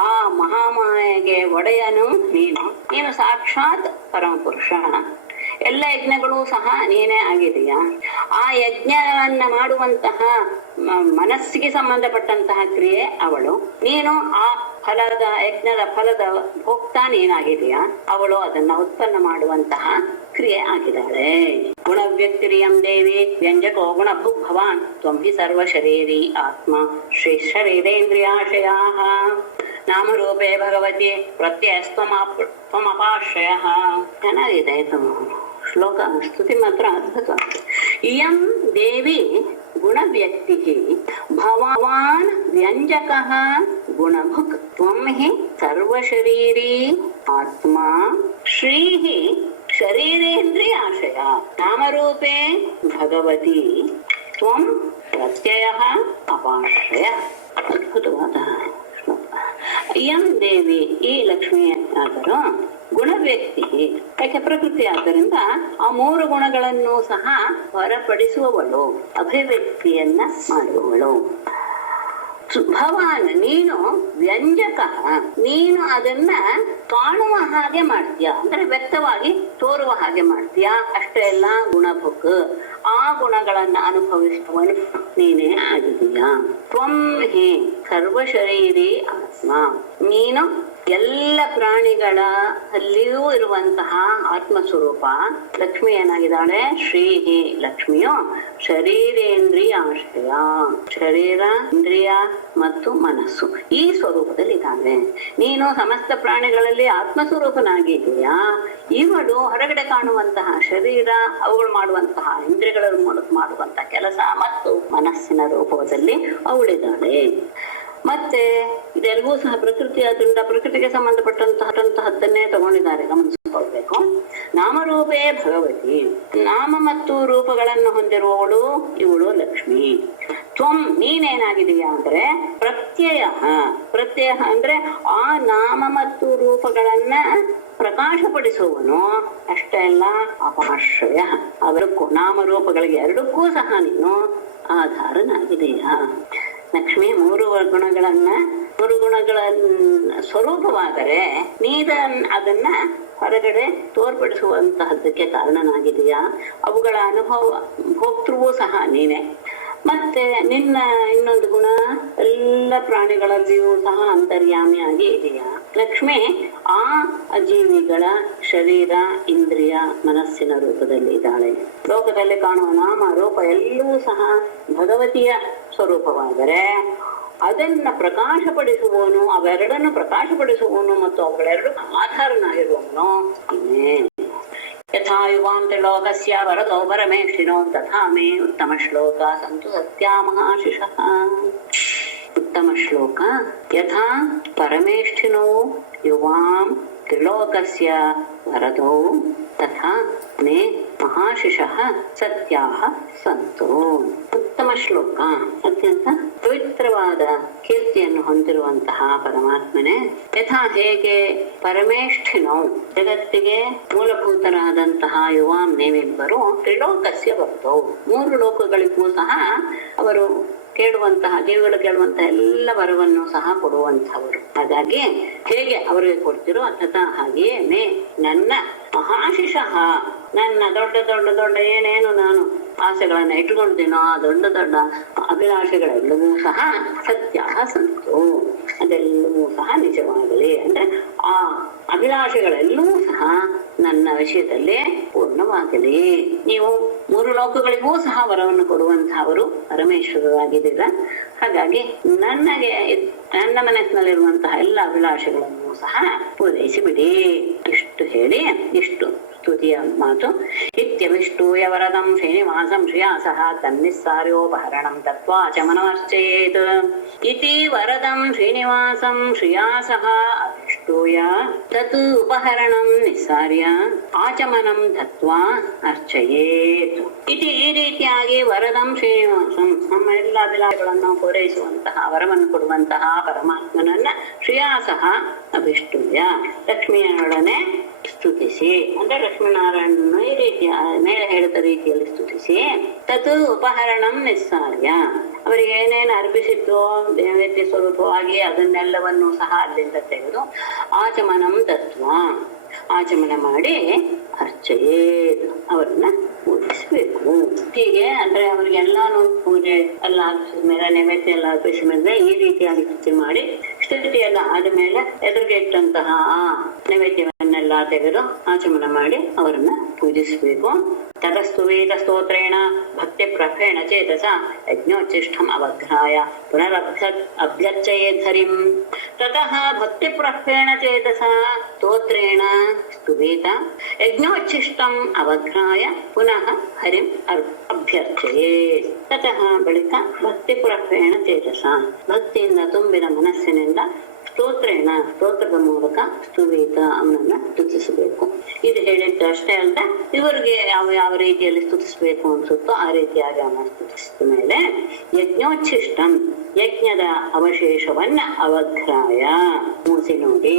ಆ ಮಹಾಮಾಯೆಗೆ ಒಡೆಯನು ನೀನು ಸಾಕ್ಷಾತ್ ಪರಮ ಪುರುಷ. ಎಲ್ಲ ಯಜ್ಞಗಳು ಸಹ ನೀನೇ ಆಗಿದೆಯಾ. ಆ ಯಜ್ಞವನ್ನ ಮಾಡುವಂತಹ ಮನಸ್ಸಿಗೆ ಸಂಬಂಧಪಟ್ಟಂತಹ ಕ್ರಿಯೆ ಅವಳು. ನೀನು ಆ ಯಜ್ಞದ ಫಲದ ಭೋಕ್ತ ನೀನಾಗಿದೆಯಾ, ಅವಳು ಅದನ್ನ ಉತ್ಪನ್ನ ಮಾಡುವಂತಹ ಕ್ರಿಯೆ ಆಗಿದ್ದಾಳೆ. ಗುಣವ್ಯಕ್ತಿರಿಯಂ ದೇವಿ ವ್ಯಂಜಕೋ ಗುಣಭುಕ್ ಭವಾನ್ ತ್ವಂ ಹಿ ಸರ್ವ ಶರೀರಿ ಆತ್ಮ ಶ್ರೀ ಶರೀರೇಂದ್ರಿಯಾಶಯಾ ನಾಮರೂಪೇ ಭಗವತಿ ಪ್ರತ್ಯಯಸ್ತ್ವಮಪಾಶ್ರಯ. ಚೆನ್ನಾಗಿದೆ ಇದು ಶ್ಲೋಕ, ಸ್ತುತಿ ಮಾತ್ರ ಅದ್ಭುತ. ಇಯಂ ದೇವಿ ಗುಣವ್ಯಕ್ತಿ ಭವಾನ್ ವ್ಯಂಜಕಃ ಗುಣಭುಕ್ ತ್ವಂ ಹಿ ಸರ್ವಶರೀರಿ ಆತ್ಮ ಶ್ರೀಃ ಶರೀರೇಂದ್ರಿಯಾಶಯ ನಾಮರೂಪೇ ಭಗವತಿ ತ್ವಂ ಪ್ರತ್ಯಯಃ ಅಪಾಶ್ರಯ. ಅದ್ಭುತವಾದ ಶ್ಲೋಕ. ಇಯಂ ದೇವಿ, ಈ ಲಕ್ಷ್ಮಿ ಆದರೂ ಗುಣವ್ಯಕ್ತಿ, ಯಾಕೆ ಪ್ರಕೃತಿ ಆದ್ದರಿಂದ ಆ ಮೂರು ಗುಣಗಳನ್ನು ಸಹ ಹೊರಪಡಿಸುವವಳು, ಅಭಿವ್ಯಕ್ತಿಯನ್ನ ಮಾಡುವವಳು. ಭವಾನ್, ನೀನು ವ್ಯಂಜಕ, ನೀನು ಅದನ್ನ ಕಾಣುವ ಹಾಗೆ ಮಾಡ್ತೀಯ, ಅಂದ್ರೆ ವ್ಯಕ್ತವಾಗಿ ತೋರುವ ಹಾಗೆ ಮಾಡ್ತೀಯ. ಅಷ್ಟೇ ಎಲ್ಲ ಗುಣಭುಕ್, ಆ ಗುಣಗಳನ್ನ ಅನುಭವಿಸುವವನು ನೀನೇ ಆಗಿದೀಯ. ತ್ವಂ ಹಿ ಸರ್ವಶರೀರಿ ಆತ್ಮ. ನೀನು ಎಲ್ಲ ಪ್ರಾಣಿಗಳ ಅಲ್ಲಿಯೂ ಇರುವಂತಹ ಆತ್ಮಸ್ವರೂಪ. ಲಕ್ಷ್ಮಿ ಏನಾಗಿದ್ದಾಳೆ? ಶ್ರೀಹಿ, ಲಕ್ಷ್ಮಿಯು ಶರೀರೇಂದ್ರಿಯ ಆಶ್ರಯ, ಶರೀರ, ಇಂದ್ರಿಯ ಮತ್ತು ಮನಸ್ಸು ಈ ಸ್ವರೂಪದಲ್ಲಿ ಇದ್ದಾಳೆ. ನೀನು ಸಮಸ್ತ ಪ್ರಾಣಿಗಳಲ್ಲಿ ಆತ್ಮಸ್ವರೂಪನಾಗಿದೆಯಾ. ಇವಳು ಹೊರಗಡೆ ಕಾಣುವಂತಹ ಶರೀರ, ಅವುಗಳು ಮಾಡುವಂತಹ ಇಂದ್ರಿಯಗಳ ಮೂಲಕ ಮಾಡುವಂತಹ ಕೆಲಸ ಮತ್ತು ಮನಸ್ಸಿನ ರೂಪದಲ್ಲಿ ಅವಳಿದ್ದಾಳೆ. ಮತ್ತೆ ಇದೆಲ್ಲವೂ ಸಹ ಪ್ರಕೃತಿ, ಅದರಿಂದ ಪ್ರಕೃತಿಗೆ ಸಂಬಂಧಪಟ್ಟಂತಹದ್ದನ್ನೇ ತಗೊಂಡಿದ್ದಾರೆ, ಗಮನಿಸಿಕೊಳ್ಬೇಕು. ನಾಮರೂಪೇ ಭಗವತಿ, ನಾಮ ಮತ್ತು ರೂಪಗಳನ್ನು ಹೊಂದಿರುವವಳು ಇವಳು ಲಕ್ಷ್ಮಿ. ತ್ವಂ, ನೀನೇನಾಗಿದೆಯಾ ಅಂದ್ರೆ ಪ್ರತ್ಯಯ. ಪ್ರತ್ಯಯ ಅಂದ್ರೆ ಆ ನಾಮ ಮತ್ತು ರೂಪಗಳನ್ನ ಪ್ರಕಾಶಪಡಿಸುವನು. ಅಷ್ಟೇ ಅಲ್ಲ, ಅಪಾಶ್ರಯ, ಅವರಕ್ಕೂ ನಾಮರೂಪಗಳಿಗೆ ಎರಡಕ್ಕೂ ಸಹ ನೀನು ಆಧಾರನಾಗಿದೆಯಾ. ಲಕ್ಷ್ಮಿ ಮೂರು ಗುಣಗಳ ಸ್ವರೂಪವಾದರೆ ನೀದ ಅದನ್ನ ಹೊರಗಡೆ ತೋರ್ಪಡಿಸುವಂತಹದ್ದಕ್ಕೆ ಕಾರಣನಾಗಿದೆಯಾ. ಅವುಗಳ ಅನುಭವ ಭೋಕ್ತೃವೂ ಸಹ ನೀನೆ. ಮತ್ತೆ ನಿನ್ನ ಇನ್ನೊಂದು ಗುಣ, ಎಲ್ಲ ಪ್ರಾಣಿಗಳಲ್ಲಿಯೂ ಸಹ ಅಂತರ್ಯಾಮಿಯಾಗಿ ಇದೆಯಾ. ಲಕ್ಷ್ಮಿ ಆ ಜೀವಿಗಳ ಶರೀರ, ಇಂದ್ರಿಯ, ಮನಸ್ಸಿನ ರೂಪದಲ್ಲಿ ಇದ್ದಾಳೆ. ಲೋಕದಲ್ಲಿ ಕಾಣುವ ನಾಮ ರೂಪ ಎಲ್ಲವೂ ಸಹ ಭಗವತಿಯ ಸ್ವರೂಪವಾದರೆ ಅದನ್ನ ಪ್ರಕಾಶಪಡಿಸುವವನು, ಅವೆರಡನ್ನು ಪ್ರಕಾಶಪಡಿಸುವವನು ಮತ್ತು ಅವುಗಳೆರಡು ಆಧಾರನಾಗಿರುವವನು ಇನ್ನೇ. ಯಥಾ ಯುವಾಂ ತ್ರಿಲೋಕಸ್ಯ ವರತೋ ಪರಮೇಷ್ಠಿನೋ ತಥಾ ಮೇ ಉತ್ತಮ ಶ್ಲೋಕ ಸಂತು ಸತ್ಯಾ ಮಹಾಶಿಷಃ. ಉತ್ತಮ ಶ್ಲೋಕ. ಯಥಾ ಪರಮೇಷ್ಠಿನೋ ಯುವಾಂ ತ್ರಿಲೋಕಸ್ಯ ವರತೋ ತಥಾ ಮೇ ಮಹಾಶಿಷಃ ಸತ್ಯಾಃ ಸಂತು. ಉತ್ತಮ ಶ್ಲೋಕ, ಅತ್ಯಂತ ಪವಿತ್ರವಾದ ಕೀರ್ತಿಯನ್ನು ಹೊಂದಿರುವಂತಹ ಪರಮಾತ್ಮನೇ. ಯಥಾ, ಹೇಗೆ ಪರಮೇಷ್ಠಿನೋ, ಜಗತ್ತಿಗೆ ಮೂಲಭೂತರಾದಂತಹ ಯುವಾಂ ನೀವಿಬ್ಬರು ತ್ರಿಲೋಕಸ್ಯ ಬರ್ತೋ, ಮೂರು ಲೋಕಗಳಿಗೂ ಸಹ ಅವರು ಕೇಳುವಂತಹ, ಜೀವಿಗಳು ಕೇಳುವಂತಹ ಎಲ್ಲ ವರವನ್ನು ಸಹ ಕೊಡುವಂತಹವರು. ಹಾಗಾಗಿ ಹೇಗೆ ಅವರಿಗೆ ಕೊಡ್ತಿರೋ ತಥಾ ಹಾಗೆಯೇ ಮೇ, ನನ್ನ ಮಹಾಶಿಷಃ, ನನ್ನ ದೊಡ್ಡ ದೊಡ್ಡ ದೊಡ್ಡ ಏನೇನು ನಾನು ಆಸೆಗಳನ್ನ ಇಟ್ಟುಕೊಂಡಿದ್ದೀನೋ ಆ ದೊಡ್ಡ ದೊಡ್ಡ ಅಭಿಲಾಷೆಗಳೆಲ್ಲವೂ ಸಹ ಸತ್ಯ ಸಂತು, ಅದೆಲ್ಲವೂ ಸಹ ನಿಜವಾಗಲಿ. ಅಂದ್ರೆ ಆ ಅಭಿಲಾಷೆಗಳೆಲ್ಲವೂ ಸಹ ನನ್ನ ವಿಷಯದಲ್ಲಿ ಪೂರ್ಣವಾಗಲಿ. ನೀವು ಮೂರು ಲೋಕಗಳಿಗೂ ಸಹ ವರವನ್ನು ಕೊಡುವಂತಹವರು ಪರಮೇಶ್ವರರಾಗಿದ್ದೀರ. ಹಾಗಾಗಿ ನನ್ನ ಮನಸ್ಸಿನಲ್ಲಿರುವಂತಹ ಎಲ್ಲ ಅಭಿಲಾಷೆಗಳನ್ನು ಸಹ ಪೂರೈಸಿ ಬಿಡಿ. ಇಷ್ಟು ಹೇಳಿ ಇಷ್ಟು ಸ್ತುತಿಯ ಮಾತು. ಇತ್ಯವಿಷ್ಟೂಯ ವರದಂ ಶ್ರೀನಿವಾಸಂ ಶ್ರಿಯಾಸಃ ತನ್ನಿಸ್ಸಾರ್ಯೋಪಹರಣಂ ತತ್ವಾ ಚಮನಮರ್ಚೇತ್. ಇತಿ ವರದಂ ಶ್ರೀನಿವಾಸಂ ಶ್ರಿಯಾಸಃ ಅವಿಷ್ಟೂಯ ತತ್ ಉಪಹರಣಂ ನಿಸ್ಸಾರ್ಯ ಆಚಮನಂ ದತ್ವಾ ಅರ್ಚಯೇತ್. ಇತಿ, ಈ ರೀತಿಯಾಗಿ ವರದಂ ಶ್ರೀನಿವಾಸಂ, ನಮ್ಮ ಎಲ್ಲ ಅಭಿಲಾಷೆಗಳನ್ನು ಪೂರೈಸುವಂತಹ, ವರವನ್ನು ಕೊಡುವಂತಹ ಪರಮಾತ್ಮನನ್ನ ಶ್ರಿಯಾಸಃ ಅಭಿಷ್ಟೂಯ, ಲಕ್ಷ್ಮಿಯನೊಡನೆ ಸ್ತುತಿಸಿ. ಅಂದ್ರೆ ಲಕ್ಷ್ಮೀನಾರಾಯಣನ ಈ ರೀತಿಯ ಮೇಲೆ ಹೇಳಿದ ರೀತಿಯಲ್ಲಿ ಸ್ತುತಿಸಿ. ತತ್ ಉಪಹರಣಂ ನಿಸ್ಸಾರ್ಯ, ಅವರಿಗೆ ಏನೇನು ಅರ್ಪಿಸಿದ್ದು ನೈವೇದ್ಯ ಸ್ವರೂಪವಾಗಿ ಅದನ್ನೆಲ್ಲವನ್ನು ಸಹ ಅಲ್ಲಿಂದ ತೆಗೆದು ಆಚಮನಂ ತತ್ವ, ಆಚಮನ ಮಾಡಿ ಅರ್ಚಯೇತ್, ಅವರನ್ನ ಪೂಜಿಸಬೇಕು. ಹೀಗೆ ಅಂದ್ರೆ ಅವ್ರಿಗೆಲ್ಲಾನು ಪೂಜೆ ಎಲ್ಲ ಅರ್ಪಿಸಿದ ಮೇಲೆ, ನೈವೇದ್ಯ ಎಲ್ಲ ಅರ್ಪಿಸಿದ ಮೇಲೆ ಈ ರೀತಿಯಾಗಿ ಸ್ತುತಿ ಮಾಡಿ, ಸ್ತುತಿ ಎಲ್ಲ ಆದ್ಮೇಲೆ ಎದುರಿಗೆ ಇಟ್ಟಂತಹ ಆ ನೈವೇದ್ಯವನ್ನೆಲ್ಲ ತೆಗೆದು ಆಚಮನ ಮಾಡಿ ಅವರನ್ನ ಪೂಜಿಸಬೇಕು. ತತಸ್ತು ವೇದ ಸ್ತೋತ್ರೇಣ ಭಕ್ತಿ ಪ್ರಫೇಣ ಚೇತಸ ಯಜ್ಞೋಚ್ಚಿಷ್ಟಂ ಅವಘ್ರಾಯ ಅಭ್ಯರ್ಚಯೇದ್ ಹರಿಂ. ತತಃ ಭಕ್ತಿ ಪ್ರಫೇಣ ಚೇತಸ ಸ್ತೋತ್ರೇಣ ಸ್ತುವೇತ ಯಜ್ಞೋಚ್ಚಿಷ್ಟಂ ಅವಘ್ರಾಯ ಪುನಃ ಹರಿಂ ಅಭ್ಯರ್ಚಯೇತ್. ತತಃ ಬಳಿಕ ಭಕ್ತಿ ಪ್ರಫೇಣ ಚೇತಸ, ಭಕ್ತಿಯಿಂದ ತುಂಬಿದ ಮನಸ್ಸಿನಿಂದ ಸ್ತೋತ್ರೇಣ, ಸ್ತೋತ್ರದ ಮೂಲಕ ಸ್ತುವೇತ, ಅವನನ್ನ ಸ್ತುತಿಸಬೇಕು. ಇದು ಹೇಳಿದ್ದು ಅಷ್ಟೇ ಅಲ್ಲ, ಇವರಿಗೆ ಯಾವ ರೀತಿಯಲ್ಲಿ ಸ್ತುತಿಸ್ಬೇಕು ಅನ್ಸುತ್ತೋ ಆ ರೀತಿಯಾಗಿ ಅವನ ಸ್ತುತಿಸಿದ ಮೇಲೆ ಯಜ್ಞೋಚ್ಛಿಷ್ಟಂ, ಯಜ್ಞದ ಅವಶೇಷವನ್ನ ಅವಘ್ರಾಯ, ಮೂಸಿ ನೋಡಿ,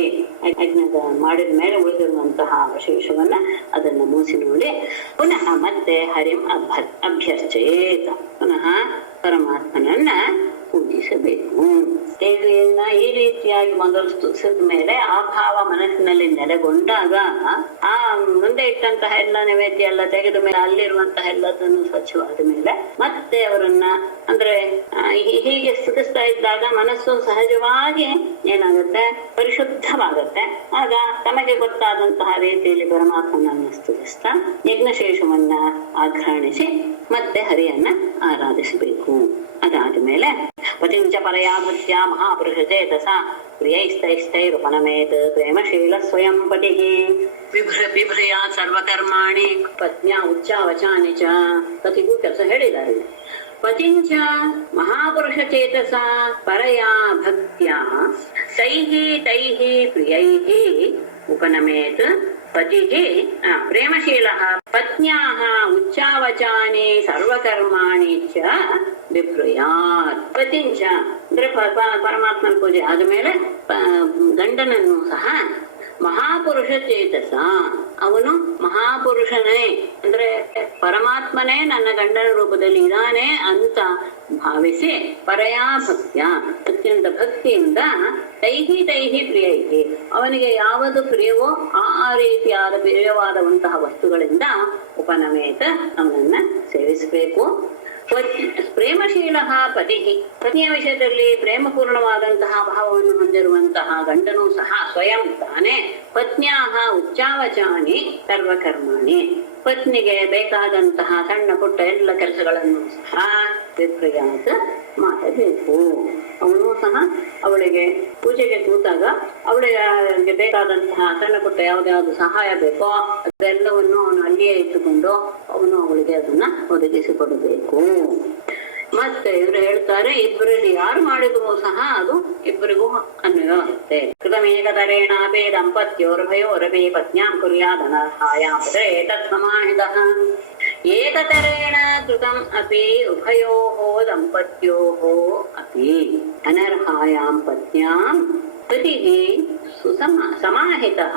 ಯಜ್ಞದ ಮಾಡಿದ ಮೇಲೆ ಉಳಿದಿರುವಂತಹ ಅವಶೇಷವನ್ನ ಅದನ್ನ ಮೂಸಿ ನೋಡಿ ಪುನಃ ಮತ್ತೆ ಹರಿಂ ಅಭ್ಯರ್ಚಯೇತ್, ಪುನಃ ಪರಮಾತ್ಮನನ್ನ ಪೂಜಿಸಬೇಕು. ದೇವಿಯನ್ನ ಈ ರೀತಿಯಾಗಿ ಮೊದಲು ಸ್ತುತಿಸಿದ ಮೇಲೆ ಆ ಭಾವ ಮನಸ್ಸಿನಲ್ಲಿ ನೆಲೆಗೊಂಡಾಗ ಆ ಮುಂದೆ ಇಟ್ಟಂತಹ ಎಲ್ಲ ನೈವೇದ್ಯ ಎಲ್ಲ ತೆಗೆದ ಮೇಲೆ ಅಲ್ಲಿರುವಂತಹ ಎಲ್ಲದನ್ನು ಸ್ವಚ್ಛವಾದ ಮೇಲೆ ಮತ್ತೆ ಅವರನ್ನ ಅಂದ್ರೆ ಹೀಗೆ ಸ್ತುತಿಸ್ತಾ ಇದ್ದಾಗ ಮನಸ್ಸು ಸಹಜವಾಗಿ ಏನಾಗುತ್ತೆ, ಪರಿಶುದ್ಧವಾಗುತ್ತೆ. ಆಗ ತಮಗೆ ಗೊತ್ತಾದಂತಹ ರೀತಿಯಲ್ಲಿ ಪರಮಾತ್ಮನನ್ನ ಸ್ತುತಿಸ್ತಾ ಯಜ್ಞಶೇಷವನ್ನ ಆಘ್ರಾಣಿಸಿ ಮತ್ತೆ ಹರಿಯನ್ನ ಆರಾಧಿಸಬೇಕು. ಅದಾದ ಮೇಲೆ ಪತಿಂಚ ಪರಯಾ ಭಕ್ತ್ಯ ಮಹಾಪುರುಷ ಚೇತಸ ಪ್ರಿಯೈಸ್ತೈಸ್ತೈರುಪನಮೇತ್ ಪ್ರೇಮಶೀಲ ಸ್ವಯಂ ಪತಿ ಬಿಭ್ರಯ ಸರ್ವಕರ್ಮಾಣಿ ಪತ್ನ್ಯ ಉಚ್ಚಾವಚಾನಿ ಚ. ಪತಿಗೂ ಕೆಲಸ ಹೇಳಿದ್ದಾರೆ. ಪತಿಂಚ ಮಹಾಪುರುಷ ಚೇತಸ ಪರಯಾ ಭಕ್ತ್ಯ ತೈಃ ಪ್ರಿಯೈಃ ಉಪನಮೇತ್ ಪತಿಃ ಪ್ರೇಮಶೀಲಃ ಪತ್ನ್ಯಾಃ ಉಚ್ಚಾವಚಾನಿ ಸರ್ವಕರ್ಮಾಣಿ ಚ ಬಿಭ್ರಯಾತ್. ಪತಿಂಚ ಅಂದ್ರೆ ಪರಮಾತ್ಮನ ಪೂಜೆ ಆದಮೇಲೆ ಗಂಡನನ್ನು ಸಹ ಮಹಾಪುರುಷ ಚೇತಸ, ಅವನು ಮಹಾಪುರುಷನೇ ಅಂದ್ರೆ ಪರಮಾತ್ಮನೇ ನನ್ನ ಗಂಡನ ರೂಪದಲ್ಲಿ ಇದ್ದಾನೆ ಅಂತ ಭಾವಿಸಿ ಪರಯಾ ಭಕ್ತ್ಯ ಅತ್ಯಂತ ಭಕ್ತಿಯಿಂದ ತೈಹಿ ಪ್ರಿಯೈಹಿ ಅವನಿಗೆ ಯಾವುದು ಪ್ರಿಯವೋ ಆ ರೀತಿಯಾದ ಪ್ರಿಯವಾದಂತಹ ವಸ್ತುಗಳಿಂದ ಉಪನಮೇತ ಅವನನ್ನ ಸೇವಿಸಬೇಕು. ಪ್ರೇಮಶೀಲ ಪತಿಯ ವಿಷಯದಲ್ಲಿ ಪ್ರೇಮಪೂರ್ಣವಾದಂತಹ ಭಾವವನ್ನು ಹೊಂದಿರುವಂತಹ ಗಂಡನೂ ಸಹ ಸ್ವಯಂ ತಾನೇ ಪತ್ನ್ಯಾಹ ಉಚ್ಚಾವಚಾನಿ ಸರ್ವಕರ್ಮಾಣಿ ಪತ್ನಿಗೆ ಬೇಕಾದಂತಹ ಸಣ್ಣ ಪುಟ್ಟ ಎಲ್ಲ ಕೆಲಸಗಳನ್ನು ಸಹ ವಿಪ್ರಯಾಸ ಮಾಡಬೇಕು. ಅವನು ಸಹ ಅವಳಿಗೆ ಪೂಜೆಗೆ ಕೂತಾಗ ಅವಳಿಗೆ ಬೇಕಾದಂತಹ ಸಣ್ಣ ಪುಟ್ಟ ಯಾವ್ದಾವ್ದು ಸಹಾಯ ಬೇಕೋ ಅದೆಲ್ಲವನ್ನು ಅವನು ಅಲ್ಲಿಯೇ ಇಟ್ಟುಕೊಂಡು ಅವನು ಅವಳಿಗೆ ಅದನ್ನ ಒದಗಿಸಿಕೊಡಬೇಕು. ಮತ್ತೆ ಇವರು ಹೇಳ್ತಾರೆ, ಇಬ್ಬರಲ್ಲಿ ಯಾರು ಮಾಡಿದ್ರು ಸಹ ಅದು ಇಬ್ಬರಿಗೂ ಅನ್ವಯವಾಗುತ್ತೆ. ಕೃತಮೇಕತರೇಣಾಪಿ ದಂಪತ್ಯೋರ್ಭಯೋರಪಿ ಪತ್ನ್ಯಾಂ ಕುರ್ಯಾದನರ್ಹಾಯಾಂ ಏತತ್ ಸಮಾಹಿತಃ. ಏಕತರೇಣ ಕೃತಂ ಅಪಿ ಉಭಯೋಃ ದಂಪತ್ಯೋಃ ಅಪಿ ಅನರ್ಹಾಯಾಂ ಪತ್ನ್ಯಾಂ ಪತಿಃ ಸಮಾಹಿತಃ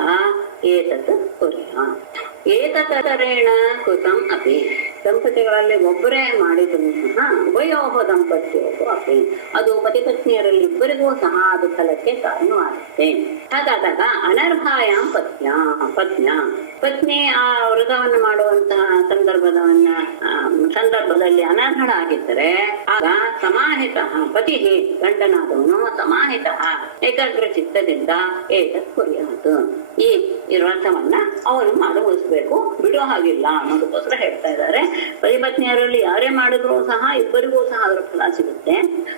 ಏತತ್ ಕುರ್ಯಾತ್. ಏಕತರೇಣ ಕೃತಂ ಅಪಿ ದಂಪತಿಗಳಲ್ಲಿ ಒಬ್ಬರೇ ಮಾಡಿದ್ರು ಸಹ ಉಭಯೋಃ ದಂಪತ್ಯೋಃ ಅಪಿ ಅದು ಪತಿ ಪತ್ನಿಯರಲ್ಲಿ ಇಬ್ಬರಿಗೂ ಸಹ ಅದು ಫಲಕ್ಕೆ ಕಾರಣವಾಗುತ್ತೆ. ಹಾಗಾದಾಗ ಅನರ್ಹಾಯಾಂ ಪತ್ನ್ಯ ಪತ್ನಿ ಆ ವ್ರತವನ್ನು ಮಾಡುವಂತಹ ಸಂದರ್ಭದಲ್ಲಿ ಅನರ್ಹಳಾಗಿದ್ದರೆ ಆಗ ಸಮಾಹಿತ ಪತಿ ಗಂಡನಾದವನು ಸಮಾಹಿತ ಏಕಾಗ್ರ ಚಿತ್ತದಿಂದ ಏತತ್ ಕುರ್ಯಾತ್ ಈ ವ್ರತವನ್ನ ಅವನು ಮಾಡಬಹುದು, ಬಿಡೋ ಹಾಗಿಲ್ಲ ಅನ್ನೋದಕ್ಕೋಸ್ಕರ ಹೇಳ್ತಾ ಇದ್ದಾರೆ. ಪತಿ ಪತ್ನಿಯರಲ್ಲಿ ಯಾರೇ ಮಾಡಿದ್ರು ಸಹ ಇಬ್ಬರಿಗೂ ಸಹ ಅದರ ಫಲ ಸಿಗುತ್ತೆ.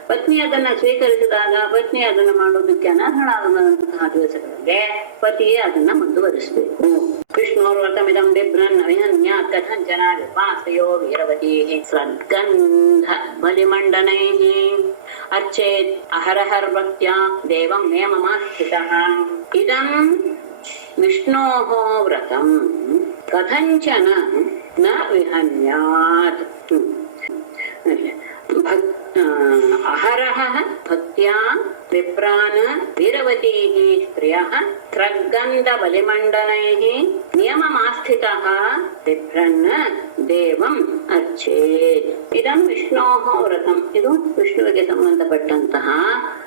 ಪತ್ನಿ ಅದನ್ನ ಸ್ವೀಕರಿಸಿದಾಗ ಪತ್ನಿ ಅದನ್ನ ಮಾಡೋದಕ್ಕೆ ಅನರ್ಹಳಾದಂತಹ ದಿವಸಗಳಿಗೆ ಪತಿಯೇ ಅದನ್ನ ಮುಂದುವರಿಸಬೇಕು. ವಿಷ್ಣುರ್ವ್ರತಮಿದಂ ಬಿಭ್ರನ್ ಅವಿಹನ್ಯಾತ್ ಕಥಂಚನ ವಿಪಾಸಯೋ ವೀರವತೀಃ ಸದ್ಗಂಧ ಬಲಿಮಂಡನೈಃ ಅರ್ಚೇತ್ ಅಹರಹರ್ಭಕ್ತ್ಯಾ ದೇವಂ ನಿಯಮಮಾಸ್ಥಿತಃ. ಇದಂ ವಿಷ್ಣೋಃ ವ್ರತಂ ಕಥಂಚನ ನ ವಿಹನ್ಯಾತ್. ಅಹರಃ ಭಕ್ತ್ಯಾ ವಿಪ್ರಾನ್ ವೀರವತೀಃ ಸ್ತ್ರಿಯಃ ತ್ರಗ್ಗಂಧ ಬಲಿಮಂಡನೈಃ ನಿಯಮಮಾಸ್ಥಿತಃ ಬಿಭ್ರನ್ ದೇವಂ ಅರ್ಚೇತ್. ಇದಂ ವಿಷ್ಣೋಃ ವ್ರತಂ, ಇದು ವಿಷ್ಣುವಿಗೆ ಸಂಬಂಧಪಟ್ಟಂತಹ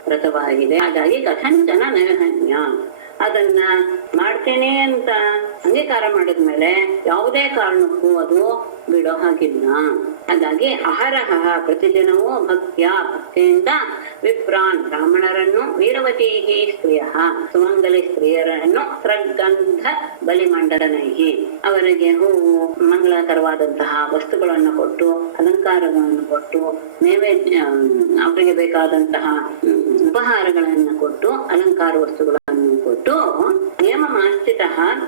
ವ್ರತವಾಗಿದೆ. ಹಾಗಾಗಿ ಕಥಂಚನ ನ ವಿಹನ್ಯಾತ್, ಅದನ್ನ ಮಾಡ್ತೇನೆ ಅಂತ ಅಂಗೀಕಾರ ಮಾಡಿದ್ಮೇಲೆ ಯಾವುದೇ ಕಾರಣಕ್ಕೂ ಅದು ಬಿಡೋ ಹಾಗಿಲ್ಲ. ಹಾಗಾಗಿ ಅಹರಹ ಪ್ರತಿದಿನವೂ ಭಕ್ತಿಯಿಂದ ವಿಪ್ರಾನ್ ಬ್ರಾಹ್ಮಣರನ್ನು ವೀರವತೀಹಿ ಸ್ತ್ರೀಯ ಸುಮಂಗಲಿ ಸ್ತ್ರೀಯರನ್ನು ತ್ರಗ್ಗಂಧ ಬಲಿಮಂಡನೈಹಿ ಅವರಿಗೆ ಹೂವು ಮಂಗಳಕರವಾದಂತಹ ವಸ್ತುಗಳನ್ನು ಕೊಟ್ಟು ಅಲಂಕಾರಗಳನ್ನು ಕೊಟ್ಟು ನೈವೇದ್ಯ ಅವರಿಗೆ ಬೇಕಾದಂತಹ ಉಪಹಾರಗಳನ್ನು ಕೊಟ್ಟು ಅಲಂಕಾರ ವಸ್ತುಗಳನ್ನು ಕೊಟ್ಟು ನಿಯಮ ಮಾಸ್ಥಿತ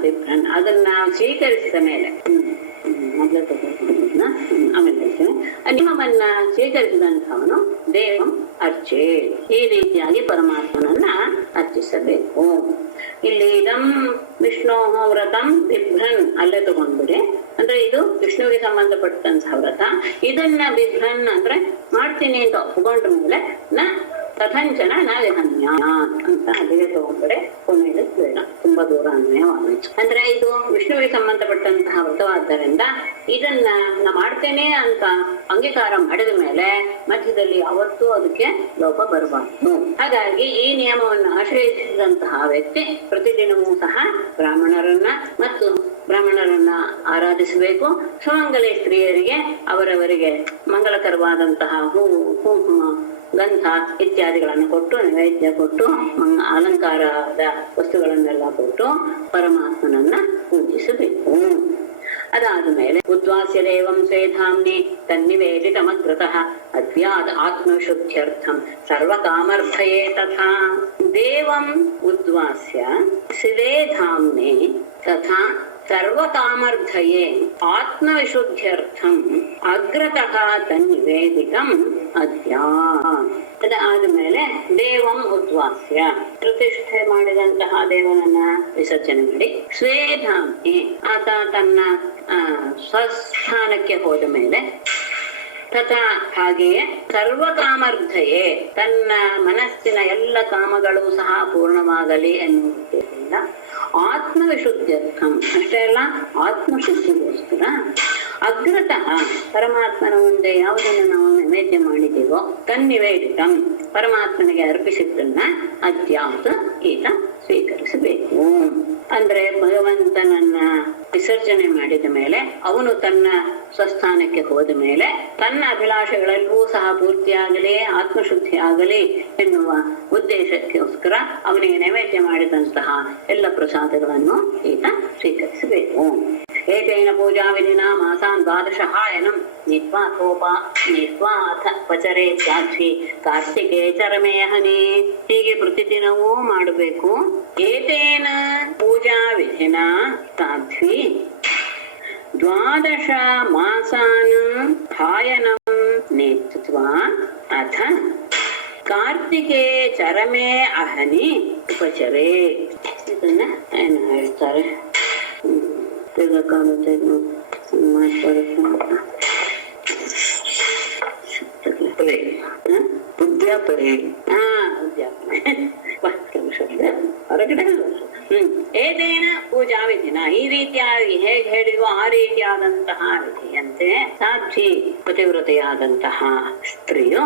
ವಿಪ್ರನ್ ಅದನ್ನ ಸ್ವೀಕರಿಸಿದ ಮೇಲೆ ಆಮೇಲೆ ನಿಯಮವನ್ನ ಸ್ವೀಕರಿಸಿದಂಥವನು ದೇವಂ ಅರ್ಚೆ ಈ ರೀತಿಯಾಗಿ ಪರಮಾತ್ಮನನ್ನ ಅರ್ಚಿಸಬೇಕು. ಇಲ್ಲಿ ಇದಂ ವಿಷ್ಣು ವ್ರತಂ ಬಿಭ್ರನ್ ಅಲ್ಲೇ ತಗೊಂಡ್ಬಿಡಿ, ಅಂದ್ರೆ ಇದು ವಿಷ್ಣುವಿಗೆ ಸಂಬಂಧಪಟ್ಟಂತಹ ವ್ರತ. ಇದನ್ನ ಬಿಭ್ರನ್ ಅಂದ್ರೆ ಮಾಡ್ತೀನಿ ಅಂತ ಒಪ್ಕೊಂಡ ಮೇಲೆ ಕಥಂಚನ ನ ವಿಹನ್ಯಾತ್ ಅಂತ ಅಲ್ಲಿಗೆ ತಗೊಂಡ್ರೆ ಕೊನೆಯಲ್ಲಿ ಬೇಡ, ತುಂಬಾ ದೂರ ಅನ್ವಯವಾಗುತ್ತೆ. ಅಂದ್ರೆ ಇದು ವಿಷ್ಣುವಿಗೆ ಮೋಕ್ಷಕ್ಕೆ ಸಂಬಂಧಪಟ್ಟಂತಹ ವ್ರತವಾದ್ದರಿಂದ ಇದನ್ನ ನಾ ಮಾಡ್ತೇನೆ ಅಂತ ಅಂಗೀಕಾರ ಮಾಡಿದ ಮೇಲೆ ಮಧ್ಯದಲ್ಲಿ ಯಾವತ್ತೂ ಅದಕ್ಕೆ ಲೋಪ ಬರಬಾರದು. ಹಾಗಾಗಿ ಈ ನಿಯಮವನ್ನು ಆಶ್ರಯಿಸಿದಂತಹ ವ್ಯಕ್ತಿ ಪ್ರತಿದಿನವೂ ಸಹ ಬ್ರಾಹ್ಮಣರನ್ನ ಮತ್ತು ಬ್ರಾಹ್ಮಣರನ್ನ ಆರಾಧಿಸಬೇಕು. ಸುಮಂಗಲಿ ಸ್ತ್ರೀಯರಿಗೆ ಅವರವರಿಗೆ ಮಂಗಳಕರವಾದಂತಹ ಕುಂಕುಮ, ಗಂಧ ಇತ್ಯಾದಿಗಳನ್ನು ಕೊಟ್ಟು ನೈವೇದ್ಯ ಕೊಟ್ಟು ಅಲಂಕಾರದ ವಸ್ತುಗಳನ್ನೆಲ್ಲ ಕೊಟ್ಟು ಪರಮಾತ್ಮನನ್ನ ಪೂಜಿಸಬೇಕು. ಅದಾದ ಮೇಲೆ ಉದ್ವಾಸ್ಯ ದೇವಂ ಸ್ವೇಧಾಮ್ನಿ ತನ್ನಿವೇದಿತಮಗ್ರತಃ ಅದ್ಯಾದ್ ಆತ್ಮಶುದ್ಧ್ಯರ್ಥಂ ಸರ್ವಕಾಮರ್ಥಯೇ ತಥಾ ದೇವಂ ಉದ್ವಾಸ್ಯ ಸ್ವೇಧಾಮ್ನೆ ತಥಾ ಸರ್ವಕಾಮರ್ಥಯೇ ಆತ್ಮವಿಶುದ್ಧ್ಯರ್ಥಂ ಅಗ್ರತಃ ತನ್ನಿವೇದಿತಂ ಅದ್ಯಾ. ಅದಾದ ಮೇಲೆ ದೇವಂ ಉದ್ವಾಸ್ಯ ಪ್ರತಿಷ್ಠೆ ಮಾಡಿದಂತಹ ದೇವನನ್ನ ವಿಸರ್ಜನೆ ಮಾಡಿ ಸ್ವೇಧಾಮ್ನೆ ಆತ ತನ್ನ ಸ್ವಸ್ಥಾನಕ್ಕೆ ಹೋದ ಮೇಲೆ ತಥಾ ಹಾಗೆಯೇ ಸರ್ವಕಾಮರ್ಥಯೇ ತನ್ನ ಮನಸ್ಸಿನ ಎಲ್ಲ ಕಾಮಗಳು ಸಹ ಪೂರ್ಣವಾಗಲಿ ಎನ್ನುವುದರಿಂದ ಆತ್ಮವಿಶುದ್ಧ್ಯರ್ಥಂ ಅಷ್ಟೇ ಅಲ್ಲ ಆತ್ಮಶುದ್ಧಿಗೋಸ್ಕರ ಅಗ್ರತಃ ಪರಮಾತ್ಮನ ಮುಂದೆ ಯಾವುದನ್ನು ನಾವು ನೈವೇದ್ಯ ಮಾಡಿದೆವೋ ತನ್ನಿವೇದಿತಂ ಪರಮಾತ್ಮನಿಗೆ ಅರ್ಪಿಸಿದ್ದನ್ನ ಅದ್ಯಾತ್ ಈತ ಸ್ವೀಕರಿಸಬೇಕು. ಅಂದ್ರೆ ಭಗವಂತನನ್ನ ವಿಸರ್ಜನೆ ಮಾಡಿದ ಮೇಲೆ ಅವನು ತನ್ನ ಸ್ವಸ್ಥಾನಕ್ಕೆ ಹೋದ ಮೇಲೆ ತನ್ನ ಅಭಿಲಾಷೆಗಳೆಲ್ಲವೂ ಸಹ ಪೂರ್ತಿಯಾಗಲಿ ಆತ್ಮಶುದ್ಧಿ ಆಗಲಿ ಎನ್ನುವ ಉದ್ದೇಶಕ್ಕೋಸ್ಕರ ಅವನಿಗೆ ನೈವೇದ್ಯ ಮಾಡಿದಂತಹ ಎಲ್ಲ ಪ್ರಸಾದಗಳನ್ನು ಈತ ಸ್ವೀಕರಿಸಬೇಕು. ಏತೇನ ಪೂಜಾ ವಿಧಿನ ಮಾಸಾನ್ ದ್ವಾದಶಹಾಯನಂ ನಿತ್ವಾಥ ಪಚರೇ ಸಾಕ್ಷಿ ಕಾರ್ತಿಕೆ ಚರಮೇಹನಿ. ಹೀಗೆ ಪ್ರತಿದಿನವೂ ಮಾಡಬೇಕು. ಏತೇನ ಪೂಜಾ ವಿಧಿನ ಸಾಧ್ವಿ ದ್ವಾದಶ ಮಾಸಾನ್ ಹಾಯನಂ ನೇತ್ವಾ ಅಥ ಕಾರ್ತಿಕೆ ಚರಮೇ ಅಹನಿ ಉಪಚರೇ. ಇದನ್ನ ಏನು ಹೇಳ್ತಾರೆ ತೆಗಕ್ಕಾಗುತ್ತೆ ಉದ್ಯಾಪನೆ ಹೊರಗಡೆ ಏದೇನ ಪೂಜಾ ವಿಧಿನ ಈ ರೀತಿಯಾಗಿ ಹೇಗೆ ಹೇಳಿದ್ವೋ ಆ ರೀತಿಯಾದಂತಹ ವಿಧಿಯಂತೆ ಸಾಕ್ಷಿ ಪತಿವ್ರತೆಯಾದಂತಹ ಸ್ತ್ರೀಯು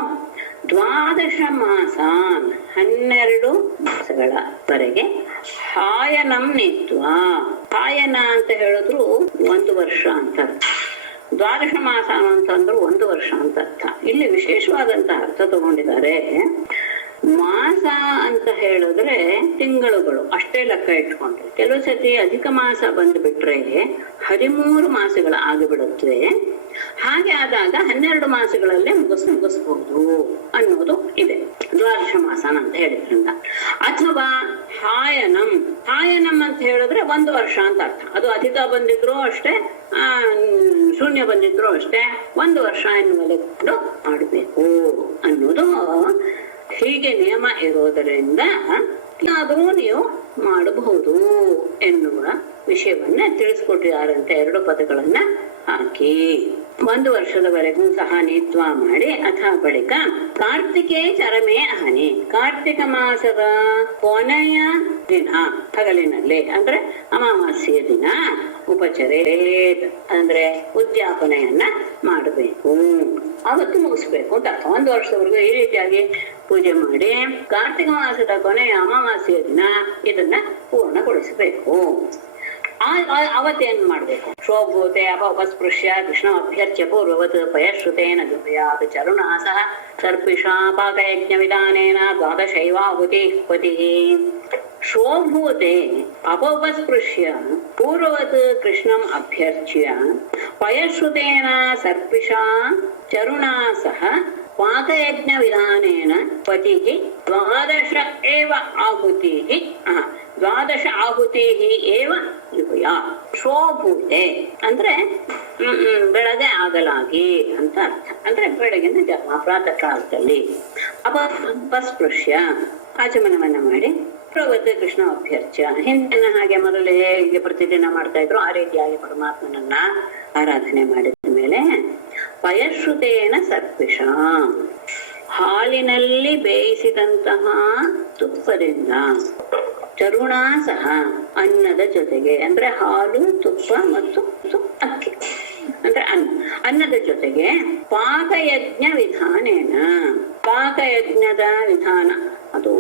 ದ್ವಾದಶ ಮಾಸಾನ್ 12 ಮಾಸಗಳವರೆಗೆ ಹಾಯನಂ ನಿತ್ವ. ಹಾಯನ ಅಂತ ಹೇಳಿದ್ರು 1 ವರ್ಷ ಅಂತ ಅರ್ಥ. ದ್ವಾದಶ ಮಾಸ ಅಂತಂದ್ರು 1 ವರ್ಷ ಅಂತ ಅರ್ಥ. ಇಲ್ಲಿ ವಿಶೇಷವಾದಂತಹ ಅರ್ಥ ತಗೊಂಡಿದ್ದಾರೆ. ಮಾಸ ಅಂತ ಹೇಳಿದ್ರೆ ತಿಂಗಳುಗಳು ಅಷ್ಟೇ ಲೆಕ್ಕ ಇಟ್ಕೊಂಡ್ರೆ, ಕೆಲವು ಸತಿ ಅಧಿಕ ಮಾಸ ಬಂದ್ಬಿಟ್ರೆ 13 ಮಾಸಗಳ ಆಗಿಬಿಡುತ್ತವೆ. ಹಾಗೆ ಆದಾಗ 12 ಮಾಸಗಳಲ್ಲೇ ಮುಗಿಸ್ಬಹುದು ಅನ್ನೋದು ಇದೆ ದ್ವಾದಶ ಮಾಸನ ಅಂತ ಹೇಳಿದ್ರಿಂದ. ಅಥವಾ ಹಾಯನಂ ಅಂತ ಹೇಳಿದ್ರೆ 1 ವರ್ಷ ಅಂತ ಅರ್ಥ. ಅದು ಅಧಿಕ ಬಂದಿದ್ರು ಅಷ್ಟೇ, ಶೂನ್ಯ ಬಂದಿದ್ರು ಅಷ್ಟೇ, 1 ವರ್ಷ ಎನ್ನುವ ಲೆಕ್ಕ ಮಾಡಬೇಕು ಅನ್ನೋದು ಹೀಗೆ ನಿಯಮ ಇರೋದರಿಂದ ಆದರೂ ನೀವು ಮಾಡಬಹುದು ಎನ್ನುವ ವಿಷಯವನ್ನ ತಿಳಿಸ್ಕೊಟ್ಟಿದ್ದಾರಂತೆ. 2 ಪದಗಳನ್ನ ಹಾಕಿ 1 ವರ್ಷದವರೆಗೂ ಸಹ ನೀತ್ವ ಮಾಡಿ ಅಥವಾ ಬಳಿಕ ಕಾರ್ತಿಕೆ ಚರಮೇ ಅಹನಿ ಕಾರ್ತಿಕ ಮಾಸದ ಕೊನೆಯ ದಿನ ಹಗಲಿನಲ್ಲಿ ಅಂದ್ರೆ ಅಮಾವಾಸ್ಯೆಯ ದಿನ ಉಪಚರೇತ್ ಅಂದ್ರೆ ಉದ್ಯಾಪನೆಯನ್ನ ಮಾಡಬೇಕು. ಅವತ್ತು ಮುಗಿಸ್ಬೇಕು ಅಂತ ಅರ್ಥ. 1 ವರ್ಷದವರೆಗೂ ಈ ರೀತಿಯಾಗಿ ಪೂಜೆ ಮಾಡಿ ಕಾರ್ತಿಕ ಮಾಸದ ಕೊನೆಯ ಅಮಾವಾಸ್ಯೆಯ ದಿನ ಇದನ್ನ ಪೂರ್ಣಗೊಳಿಸಬೇಕು. ಅವತ್ತೇನ್ ಮಾಡ್ಬೇಕು? ಶೋಭೂತೆ ಅಪಸ್ಪೃಶ್ಯ ಕೃಷ್ಣ ಅಭ್ಯರ್ಚ್ಯ ಪೂರ್ವವತ್ ಪಯಶ್ರುತೇನ ಜುಭಯಾತ್ ಚರುಣಾಸಃ ಸರ್ಪಿಷಾ ಪಾಕಯಜ್ಞ ವಿಧಾನೇನ ದ್ವಾದಶೈವಾಹುತಿ ಪತಿ. ಶೋಭೂತೆ ಅಪೋಪಸ್ಪೃಶ್ಯ ಪೂರ್ವವತ್ ಕೃಷ್ಣಂ ಅಭ್ಯರ್ಚ್ಯ ಪಯಶ್ರುತೇನ ಸರ್ಪಿಷಾ ಚರುಣಾ ಸಹ ಪಾಕಯಜ್ಞ ವಿಧಾನೇನ ಪತಿ ದ್ವಾದಶ ಏವ ಆಹುತಿ ದ್ವಾದಶ ಆಹುತಿ ಏವ ಜುಹುಯಾ. ಶೋಭೂತೆ ಅಂದ್ರೆ ಬೆಳಗ್ಗೆ ಆಗಲಾಗಿ ಅಂತ ಅರ್ಥ. ಅಂದ್ರೆ ಬೆಳಗಿನ ಜಾವ ಪ್ರಾತಃ ಕಾಲದಲ್ಲಿ ಅಪಸ್ಪೃಶ್ಯ ಆಚಮನವನ್ನ ಮಾಡಿ ಪ್ರವತ್ ಕೃಷ್ಣ ಅಭ್ಯರ್ಚ್ಯ ಹಿಂದಿನ ಹಾಗೆ ಮೊದಲೇ ಹೇಗೆ ಪ್ರತಿದಿನ ಮಾಡ್ತಾ ಇದ್ರು ಆ ರೀತಿಯಾಗಿ ಪರಮಾತ್ಮನನ್ನ ಆರಾಧನೆ ಮಾಡಿದ ಮೇಲೆ ಪಯಶ್ರುತೇನ ಸರ್ಪಿಷ ಹಾಲಿನಲ್ಲಿ ಬೇಯಿಸಿದಂತಹ ತುಪ್ಪದಿಂದ ಚರುಣಾ ಸಹ ಅನ್ನದ ಜೊತೆಗೆ, ಅಂದ್ರೆ ಹಾಲು, ತುಪ್ಪ ಮತ್ತು ಅಕ್ಕಿ ಅಂದ್ರೆ ಅನ್ನದ ಜೊತೆಗೆ ಪಾಕಯಜ್ಞ ವಿಧಾನೇನ, ಪಾಕಯಜ್ಞದ ವಿಧಾನ ಅದು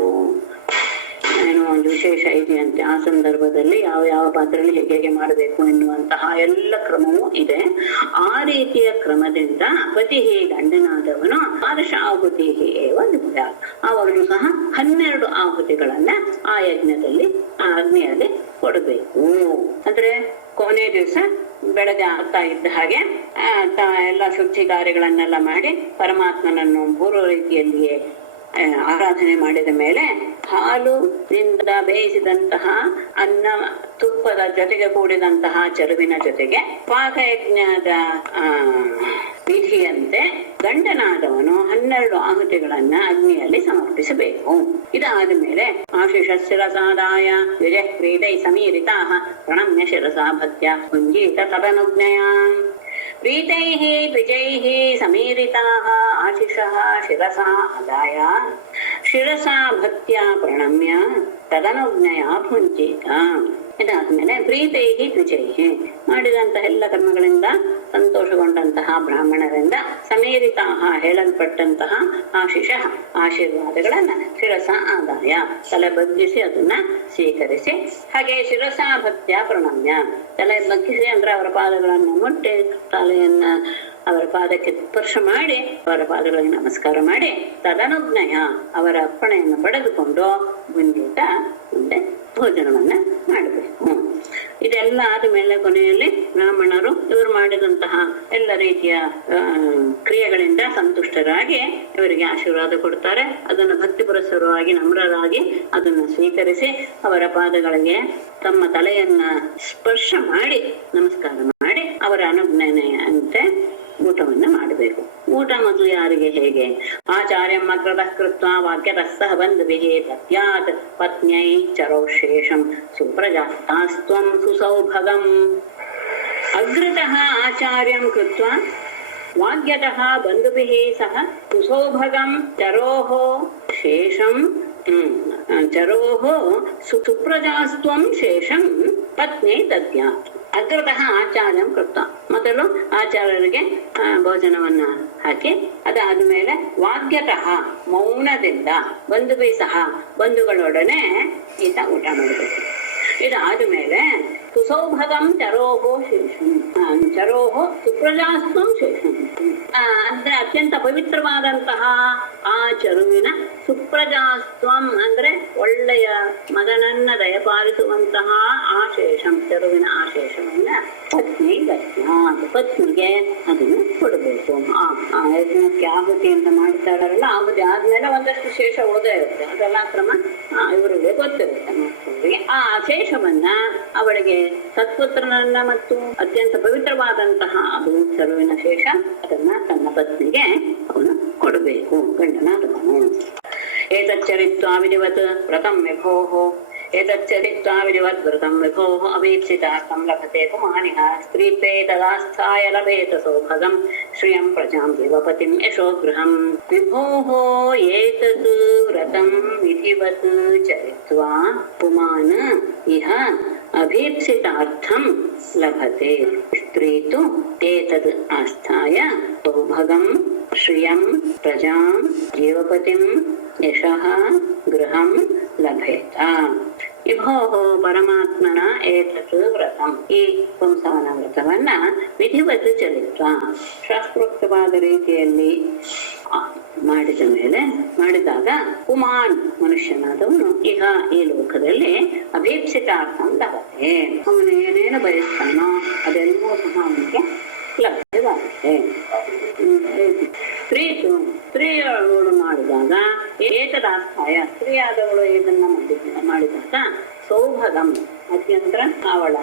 ಏನೋ ಒಂದು ವಿಶೇಷ ಇದೆಯಂತೆ. ಆ ಸಂದರ್ಭದಲ್ಲಿ ಯಾವ ಯಾವ ಪಾತ್ರೆಯಲ್ಲಿ ಹೇಗೆ ಹೇಗೆ ಮಾಡಬೇಕು ಎನ್ನುವಂತಹ ಎಲ್ಲ ಕ್ರಮವೂ ಇದೆ. ಆ ರೀತಿಯ ಕ್ರಮದಿಂದ ಪತಿ ಗಂಡನಾದವನು ಆಹುತಿ ಅವನು ಸಹ 12 ಆಹುತಿಗಳನ್ನ ಆ ಯಜ್ಞದಲ್ಲಿ ಆ ಅಗ್ನಿಯಲ್ಲಿ ಕೊಡಬೇಕು. ಅಂದ್ರೆ ಕೊನೆ ದಿವಸ ಬೆಳಗ್ಗೆ ಆಗ್ತಾ ಇದ್ದ ಹಾಗೆ ಎಲ್ಲ ಶುಚಿ ಕಾರ್ಯಗಳನ್ನೆಲ್ಲ ಮಾಡಿ ಪರಮಾತ್ಮನನ್ನು ಪೂರ್ವ ರೀತಿಯಲ್ಲಿಯೇ ಆರಾಧನೆ ಮಾಡಿದ ಮೇಲೆ ಹಾಲುನಿಂದ ಬೇಯಿಸಿದಂತಹ ಅನ್ನ, ತುಪ್ಪದ ಜೊತೆಗೆ ಕೂಡಿದಂತಹ ಚರುವಿನ ಜೊತೆಗೆ ಪಾಕಯಜ್ಞದ ವಿಧಿಯಂತೆ ಗಂಡನಾದವನು 12 ಆಹುತಿಗಳನ್ನ ಅಗ್ನಿಯಲ್ಲಿ ಸಮರ್ಪಿಸಬೇಕು. ಇದಾದ ಮೇಲೆ ಆಶಿಷ ಶಿರಸಾದಾಯ ವಿಜಯ ಕ್ರೀಡೈ ಸಮೀರಿತಾ ಪ್ರಣಮ್ಯ ಶಿರಸಾ ಭಕ್ತ್ಯ ಪುಂಜೀತ ತದನುಜ್ಞಯ. ಪ್ರೀತೈಃ ದ್ವಿಜೈಃ ಸಮೀರಿತಾಃ ಆಶಿಷಃ ಶಿರಸಾ ಆದಾಯ ಶಿರಸಾ ಭಕ್ತ್ಯಾ ಪ್ರಣಮ್ಯ ತದನುಜ್ಞಯ ಭುಂಜೇತ. ಇದಾದ್ಮೇಲೆ ಪ್ರೀತೈಃ ದ್ವಿಜೈಃ ಮಾಡಿದಂತಹ ಎಲ್ಲ ಕರ್ಮಗಳಿಂದ ಸಂತೋಷಗೊಂಡಂತಹ ಬ್ರಾಹ್ಮಣರಿಂದ ಸಮೀರಿತಾಃ ಹೇಳಲ್ಪಟ್ಟಂತಹ ಆಶಿಷಃ ಆಶೀರ್ವಾದಗಳನ್ನ ಶಿರಸ ಆದಾಯ ತಲೆ ಬಗ್ಗಿಸಿ ಅದನ್ನ ಸ್ವೀಕರಿಸಿ, ಹಾಗೆ ಶಿರಸಾ ಭಕ್ತ್ಯ ಪ್ರಣಮ್ಯ ತಲೆ ಬಗ್ಗಿಸಿ ಅಂದ್ರೆ ಅವರ ಪಾದಗಳನ್ನು ಮುಟ್ಟಿ ತಲೆಯನ್ನ ಅವರ ಪಾದಕ್ಕೆ ಸ್ಪರ್ಶ ಮಾಡಿ ಅವರ ಪಾದಗಳಿಗೆ ನಮಸ್ಕಾರ ಮಾಡಿ ತದನುಜ್ಞಯ ಅವರ ಅಪ್ಪಣೆಯನ್ನು ಪಡೆದುಕೊಂಡು ಮುಂದಿಟ್ಟ ಮುಂದೆ ಭೋಜನವನ್ನ ಮಾಡಬೇಕು. ಇದೆಲ್ಲ ಆದ್ಮೇಲೆ ಕೊನೆಯಲ್ಲಿ ಬ್ರಾಹ್ಮಣರು ಇವರು ಮಾಡಿದಂತಹ ಎಲ್ಲ ರೀತಿಯ ಕ್ರಿಯೆಗಳಿಂದ ಸಂತುಷ್ಟರಾಗಿ ಇವರಿಗೆ ಆಶೀರ್ವಾದ ಕೊಡ್ತಾರೆ. ಅದನ್ನು ಭಕ್ತಿ ಪುರಸ್ಸರವಾಗಿ ನಮ್ರರಾಗಿ ಅದನ್ನು ಸ್ವೀಕರಿಸಿ ಅವರ ಪಾದಗಳಿಗೆ ತಮ್ಮ ತಲೆಯನ್ನ ಸ್ಪರ್ಶ ಮಾಡಿ ನಮಸ್ಕಾರ ಮಾಡಿ ಅವರ ಅನುಜ್ಞೆಯಂತೆ ಊಟವನ್ನ ಮಾಡಬೇಕು. ಊಟ ಮೊದಲು ಯಾರಿಗೆ ಹೇಗೆ? ಆಚಾರ್ಯ ಅಗ್ರತಃ ಕೃತ್ವ ವಾಕ್ಯತಃ ಬಂಧುಭಿಃ ತತ್ಯಾತ್ ಪತ್ನ್ಯೈ ಚರೋಶೇಷಂ ಸುಪ್ರಜಾಸ್ತಾಸ್ತ್ವಂ ಸುಸೌಭಗಂ. ಅಗ್ರತಃ ಆಚಾರ್ಯಂ ಕೃತ್ವ ವಾಗ್ಯತಃ ಬಂಧುಭಿಃ ಸಹ ಸುಸೌಭಗಂ ಚರೋಃ ಶೇಷಂ ಚರೋಃ ಸುಪ್ರಜಾಸ್ತ್ವಂ ಶೇಷಂ ಪತ್ನಿ ದದ್ಯಾತ್. ಅಗ್ರತಃ ಆಚಾರ್ಯಂ ಕೃತ, ಮೊದಲು ಆಚಾರ್ಯರಿಗೆ ಭೋಜನವನ್ನ ಹಾಕಿ ಅದಾದ್ಮೇಲೆ ವಾಗ್ಯತಃ ಮೌನದಿಂದ ಬಂಧುಬಿ ಸಹ ಬಂಧುಗಳೊಡನೆ ಈತ ಊಟ ಮಾಡಬೇಕು. ಇದಾದ್ಮೇಲೆ ಸುಸೌಭಗಂ ಚರೋಹೋ ಶೇಷಂ ಚರೋಹೋ ಸುಪ್ರಜಾಸ್ತ್ವಂ ಶೇಷಂ ಅಂದ್ರೆ ಅತ್ಯಂತ ಪವಿತ್ರವಾದಂತಹ ಆ ಚರುವಿನ ಸುಪ್ರಜಾಸ್ತ್ವಂ ಅಂದ್ರೆ ಒಳ್ಳೆಯ ಮಗನನ್ನ ದಯಪಾಲಿಸುವಂತಹ ಆ ಶೇಷಂ ಚರುವಿನ ಆ ಶೇಷವನ್ನ ಪತ್ನಿಗೆ ಅದನ್ನು ಕೊಡಬೇಕು. ಆ ಯಜ್ಞಕ್ಕೆ ಆಹುತಿ ಅಂತ ಮಾಡ್ತಾರಲ್ಲ, ಆಹುತಿ ಆದ್ಮೇಲೆ ಒಂದಷ್ಟು ಶೇಷ ಉಳಿದೇ ಇರುತ್ತೆ, ಅದೆಲ್ಲ ಕ್ರಮ ಇವರಿಗೆ ಗೊತ್ತಿರುತ್ತೆ. ಆ ಶೇಷವನ್ನ ಅವಳಿಗೆ ಸತ್ಪುತ್ರನನ್ನ ಮತ್ತು ಅತ್ಯಂತ ಪವಿತ್ರವಾದಂತಹ ಅದು ಚರುವಿನ ಶೇಷ ಅದನ್ನ ತನ್ನ ಪತ್ನಿಗೆ ಅವನು ಕೊಡಬೇಕು, ಗಂಡನಾದವನು. ಏತಚ್ಚರಿತ್ವಾ ವಿಧಿವತ್ ವ್ರತಂ ವಿಭೋಃ ಏತಚ್ಚರಿತ್ವಾ ವಿಧಿವತ್ ವ್ರತಂ ವಿಭೋಃ ಅವೇಪ್ಸಿತಾರ್ಥಂ ಲಭತೆ ಪುಮಾನಿಃ ಸ್ತ್ರೀತ್ವೇ ತದಾಸ್ಥಾಯ ಲಭೇತ ಸೌಭಗಂ ಶ್ರಿಯಂ ಪ್ರಜಾಂ ದೇವಪತಿಂ ಯಶೋ ಗೃಹಂ. ವಿಭೋಃ ಏತತ್ ವ್ರತಂ ವಿಧಿವತ್ ಚರಿತ್ವಾ ಪುಮಾನ್ ಇಹ ಅಭೀಪ್ಸಿತಾರ್ಥಂ ಲಭತೆ. ಸ್ತ್ರೀ ತು ಏತದ್ ಆಸ್ಥಾಯ ಸೌಭಗಂ ಶ್ರಿಯಂ ಪ್ರಜಾಂ ಜೀವಪತಿಂ ಯಶಃ ಗೃಹಂ ಲಭೇತ. ವಿಭೋಃ ಪರಮಾತ್ಮನ ಏತತ್ ವ್ರತಂ, ಈ ಪುಂಸವನ ವ್ರತವನ್ನ ವಿಧಿವತ್ ಚಲಿತ್ವ ಶಾಸ್ತ್ರೋಕ್ತವಾದ ರೀತಿಯಲ್ಲಿ ಮಾಡಿದಾಗ ಪುಮಾನ್ ಮನುಷ್ಯನಾದವನು ಈಗ ಈ ಲೋಕದಲ್ಲಿ ಅಭೀಪ್ಸಿತಾರ್ಥಂ ಲಭತೆ, ಅವನು ಏನೇನು ಬಯಸ್ತಾನೋ ಅದೆಲ್ಲವೂ ಸಹ ಅವನಿಗೆ ಲಭ್ಯವಾಗುತ್ತೆ. ಸ್ತ್ರೀಯಳು ಮಾಡಿದಾಗ ಏತದಾಸ್ಥಾಯ ಸ್ತ್ರೀಯಾದವಳು ಇದನ್ನ ಮಾಡಿದಾಗ ಸೌಭಗಂ ಅತ್ಯಂತ ಅವಳ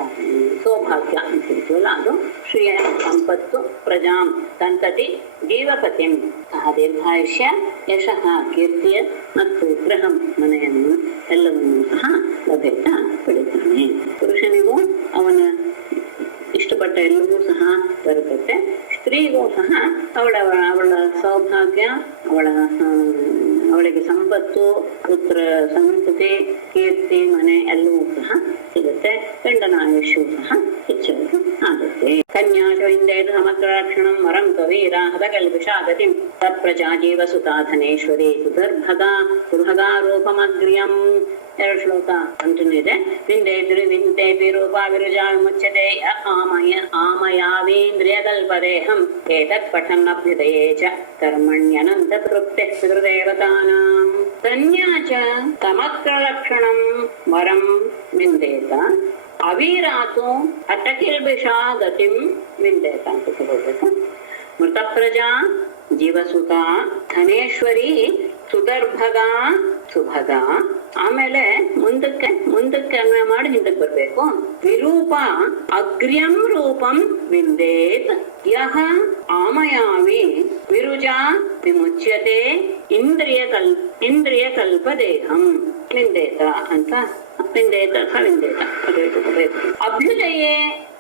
ಸೌಭಾಗ್ಯ ಅಂತ ಹೇಳ್ತೀವಲ್ಲ ಅದು ಶ್ರೀಯ ಸಂಪತ್ತು ಪ್ರಜಾಂ ಸಂತತಿ ಜೀವಪತಿಂ ಸಹ ದೀರ್ಘಾಯುಷ್ಯ ಯಶಃ ಕೀರ್ತಿಯ ಮತ್ತು ಗೃಹಂ ಮನೆಯನ್ನು ಎಲ್ಲವನ್ನೂ ಸಹ ಲಭ್ಯತ ಪಡಿತಾನೆ. ಪುರುಷನಿಗೂ ಅವನ ಇಷ್ಟಪಟ್ಟ ಎಲ್ಲವೂ ಸಹ ದೊರಕುತ್ತೆ, ಸ್ತ್ರೀಗೂ ಸಹ ಅವಳ ಸೌಭಾಗ್ಯ ಅವಳ ಅವಳಿಗೆ ಸಂಪತ್ತು, ಪುತ್ರ ಸಂತತಿ, ಕೀರ್ತಿ, ಮನೆ ಎಲ್ಲವೂ ಸಹ ಸಿಗುತ್ತೆ. ಗಂಡನ ಆಯುಷ್ಯೂ ಸಹ ಹೆಚ್ಚಾಗಿ ಆಗುತ್ತೆ. ಕನ್ಯಾಶವಿಂದೇದು ಸಮಗ್ರ ಲಕ್ಷಣಂ ವರಂ ಕವೀರ ಹದಕಲ್ಪಿಷಾಗತಿ ತತ್ಪ್ರಜಾ ಜೀವ ಸುತಾಧನೇಶ್ವರಿ ಸುಭಗಾರೂಪಮಗ್ರ್ಯಂ. 2 ಶ್ಲೋಕ ಕಂಟಿನ್ಯೂ ಇದೆ. ವಿಂದೇದ್ರಿ ವಿಂತೇಪಿ ರೂಪ ವಿರುಜಾ ವಿಮುಚ್ಯತೆ ಆಮಯಾವೇಂದ್ರಿಯ ಕಲ್ಪದೇಹಂ ಏತತ್ ಪಠನ್ನಭ್ಯುದಯೇ ಚ ಕರ್ಮಣ್ಯನಂತ ತೃಪ್ತಿ ಪಿತೃದೇವತಾನಾಂ. ಕನ್ಯಾ ಚ ಸಮಗ್ರ ಲಕ್ಷಣಂ ವರಂ ವಿಂದೇತ ಅವೀರಾತು ಹಠಕಿಲ್ಬಿಷಾ ಗತಿಂ ವಿಂದೇತ ಅಂತ ತಗೋಬೇಕು. ಮೃತ ಪ್ರಜಾ ಜೀವಸುತ ಧನೇಶ್ವರಿ ಸುದರ್ಭಗ ಸುಭಗ. ಆಮೇಲೆ ಮುಂದಕ್ಕೆ ಅನ್ವಯ ಮಾಡಿ ಹಿಂದಕ್ಕೆ ಬರ್ಬೇಕು. ವಿರೂಪ ಅಗ್ರ್ಯಂ ರೂಪಂ ವಿಂದೇತ್ ಯಹ ಆಮಯಾವಿ ವಿರುಜಾ ವಿಮುಚ್ಯತೆ ಇಂದ್ರಿಯ ಕಲ್ಪದೇಹಂ ವಿಂದೇತ ಅಂತ ವಿಂದೇತ ವಿಂದೇತ ಅಭ್ಯುದಯೇ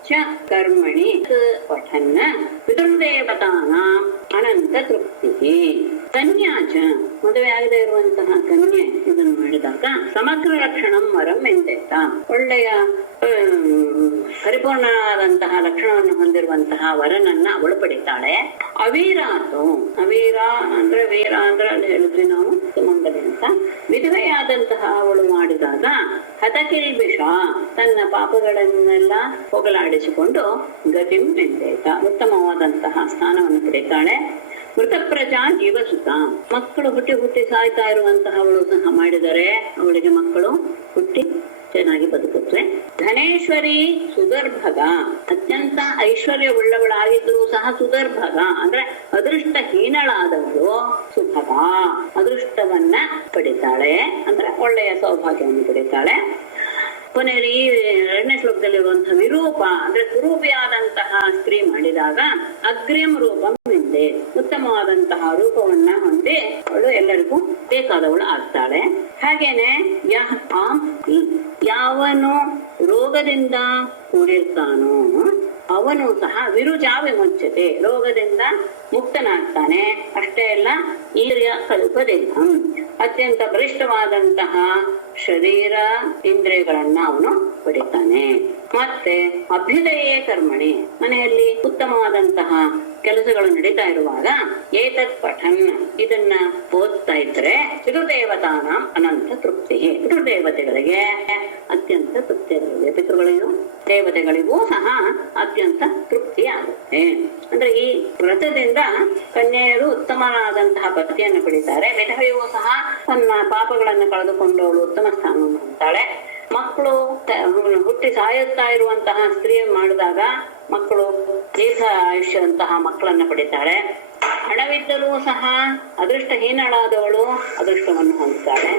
ಚ ಕರ್ಮಣಿ ಪಠನ್ ಪಿತೃದೇವತಾನಾಂ ಅನಂತ ತೃಪ್ತಿ. ಕನ್ಯಾ ಚ ಮದುವೆ ಆಗದೆ ಇರುವಂತಹ ಕನ್ಯೆ ಇದನ್ನು ಮಾಡಿದಾಗ ಸಮಗ್ರ ಲಕ್ಷಣಂ ವರಂ ಎಂದೇತ ಒಳ್ಳೆಯ ಪರಿಪೂರ್ಣವಾದಂತಹ ಲಕ್ಷಣವನ್ನು ಹೊಂದಿರುವಂತಹ ವರನನ್ನ ಅವಳು ಪಡಿತಾಳೆ. ಅವೀರಾತು ಅವೀರ ಅಂದ್ರೆ ವೀರ ಅಂದ್ರೆ ಅಲ್ಲಿ ಹೇಳಿದ್ವಿ ನಾವು ಸುಮಂಗಲಿ ಅಂತ. ವಿಧವೆಯಾದಂತಹ ಅವಳು ಮಾಡಿದಾಗ ಹತಕಿಲ್ಬಿಷ ತನ್ನ ಪಾಪಗಳನ್ನೆಲ್ಲ ಹೋಗಲಾಡಿಸಿಕೊಂಡು ಗತಿಂ ಎಂದೇತ ಉತ್ತಮವಾದಂತಹ ಸ್ಥಾನವನ್ನು ಪಡಿತಾಳೆ. ಮೃತ ಪ್ರಜಾ ಜೀವಸುತ ಮಕ್ಕಳು ಹುಟ್ಟಿ ಸಾಯ್ತಾ ಇರುವಂತಹ ಅವಳು ಸಹ ಮಾಡಿದರೆ ಅವಳಿಗೆ ಮಕ್ಕಳು ಹುಟ್ಟಿ ಚೆನ್ನಾಗಿ ಬದುಕುತ್ತವೆ. ಧನೇಶ್ವರಿ ಸುದರ್ಭಗ ಅತ್ಯಂತ ಐಶ್ವರ್ಯವುಳ್ಳವಳಾಗಿದ್ರೂ ಸಹ ಸುದರ್ಭಗ ಅಂದ್ರೆ ಅದೃಷ್ಟಹೀನಳಾದವಳು ಸುಭಗ ಅದೃಷ್ಟವನ್ನ ಪಡಿತಾಳೆ ಅಂದ್ರೆ ಒಳ್ಳೆಯ ಸೌಭಾಗ್ಯವನ್ನು ಪಡಿತಾಳೆ. ಕೊನೆಯಲ್ಲಿ ಈ 2ನೇ ಶ್ಲೋಕದಲ್ಲಿರುವಂತಹ ವಿರೂಪ ಅಂದ್ರೆ ಕುರೂಪಿಯಾದಂತಹ ಸ್ತ್ರೀ ಮಾಡಿದಾಗ ಅಗ್ರ್ಯಂ ರೂಪಂ ಹಿಂದೆ ಉತ್ತಮವಾದಂತಹ ರೂಪವನ್ನ ಹೊಂದಿ ಅವಳು ಎಲ್ಲರಿಗೂ ಬೇಕಾದವಳು ಆಗ್ತಾಳೆ. ಹಾಗೇನೆ ಯಾವನು ರೋಗದಿಂದ ಕೂಡಿರ್ತಾನೋ ಅವನು ಸಹ ವಿರುಜಾ ವಿಮುಚ್ಯತೆ ರೋಗದಿಂದ ಮುಕ್ತನಾಗ್ತಾನೆ. ಅಷ್ಟೇ ಅಲ್ಲ ಈರ್ಯ ಕಲ್ಪದೇಹಂ ಅತ್ಯಂತ ಬಲಿಷ್ಠವಾದಂತಹ ಶರೀರ ಇಂದ್ರಿಯಗಳನ್ನ ಅವನು ಪಡಿತಾನೆ. ಮತ್ತೆ ಅಭ್ಯುದಯೇ ಕರ್ಮಣಿ ಮನೆಯಲ್ಲಿ ಉತ್ತಮವಾದಂತಹ ಕೆಲಸಗಳು ನಡೀತಾ ಇರುವಾಗ ಏತತ್ ಪಠನ್ ಇದನ್ನ ಓದ್ತಾ ಇದ್ರೆ ಪಿತೃದೇವತಾನ ಅನಂತ ತೃಪ್ತಿ ಪಿತೃದೇವತೆಗಳಿಗೆ ಅತ್ಯಂತ ತೃಪ್ತಿ ಆಗುತ್ತೆ. ಪಿತೃಗಳಿಗೂ ದೇವತೆಗಳಿಗೂ ಸಹ ಅತ್ಯಂತ ತೃಪ್ತಿ ಆಗುತ್ತೆ. ಅಂದ್ರೆ ಈ ವ್ರತದಿಂದ ಕನ್ಯೆಯರು ಉತ್ತಮವಾದಂತಹ ಪತಿಯನ್ನು ಪಡಿತಾರೆ. ವಿಧವೆಯೂ ಸಹ ತನ್ನ ಪಾಪಗಳನ್ನು ಕಳೆದುಕೊಂಡು ಅವಳು ಉತ್ತಮ ಸ್ಥಾನವನ್ನು ಹೊಂದ್ತಾಳೆ. ಮಕ್ಕಳು ಹುಟ್ಟಿ ಸಾಯುತ್ತಾ ಇರುವಂತಹ ಸ್ತ್ರೀ ಮಾಡಿದಾಗ ಮಕ್ಕಳು ದೀರ್ಘ ಆಯುಷ್ಯಂತಹ ಮಕ್ಕಳನ್ನ ಪಡಿತಾಳೆ. ಹಣವಿದ್ದರೂ ಸಹ ಅದೃಷ್ಟಹೀನಳಾದವಳು ಅದೃಷ್ಟವನ್ನು ಹೊಂದುತ್ತಾಳೆ.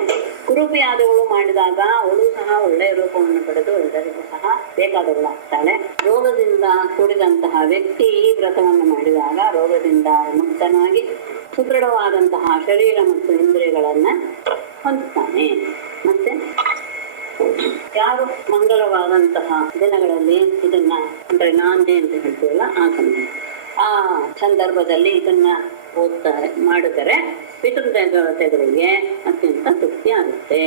ಕುರೂಪಿಯಾದವಳು ಮಾಡಿದಾಗ ಅವಳು ಸಹ ಒಳ್ಳೆಯ ರೂಪವನ್ನು ಪಡೆದು ಎಲ್ಲರಿಗೂ ಸಹ ಬೇಕಾದವಳಾಗ್ತಾಳೆ. ರೋಗದಿಂದ ಕೂಡಿದಂತಹ ವ್ಯಕ್ತಿ ಈ ವ್ರತವನ್ನು ಮಾಡಿದಾಗ ರೋಗದಿಂದ ಮುಕ್ತನಾಗಿ ಸುದೃಢವಾದಂತಹ ಶರೀರ ಮತ್ತು ಇಂದ್ರಿಯಗಳನ್ನ ಹೊಂದುತ್ತಾನೆ. ಮತ್ತೆ ಯಾರು ಮಂಗಳವಾದಂತಹ ದಿನಗಳಲ್ಲಿ ಇದನ್ನ ಅಂದ್ರೆ ನಾಂದಿ ಅಂತ ಹೇಳ್ತೀವಲ್ಲ ಆ ಸಂದರ್ಭದಲ್ಲಿ ಇದನ್ನ ಓದ್ತಾರೆ ಮಾಡಿದರೆ ಪಿತೃದೇವತೆಗಳಿಗೆ ಅತ್ಯಂತ ತೃಪ್ತಿ ಆಗುತ್ತೆ.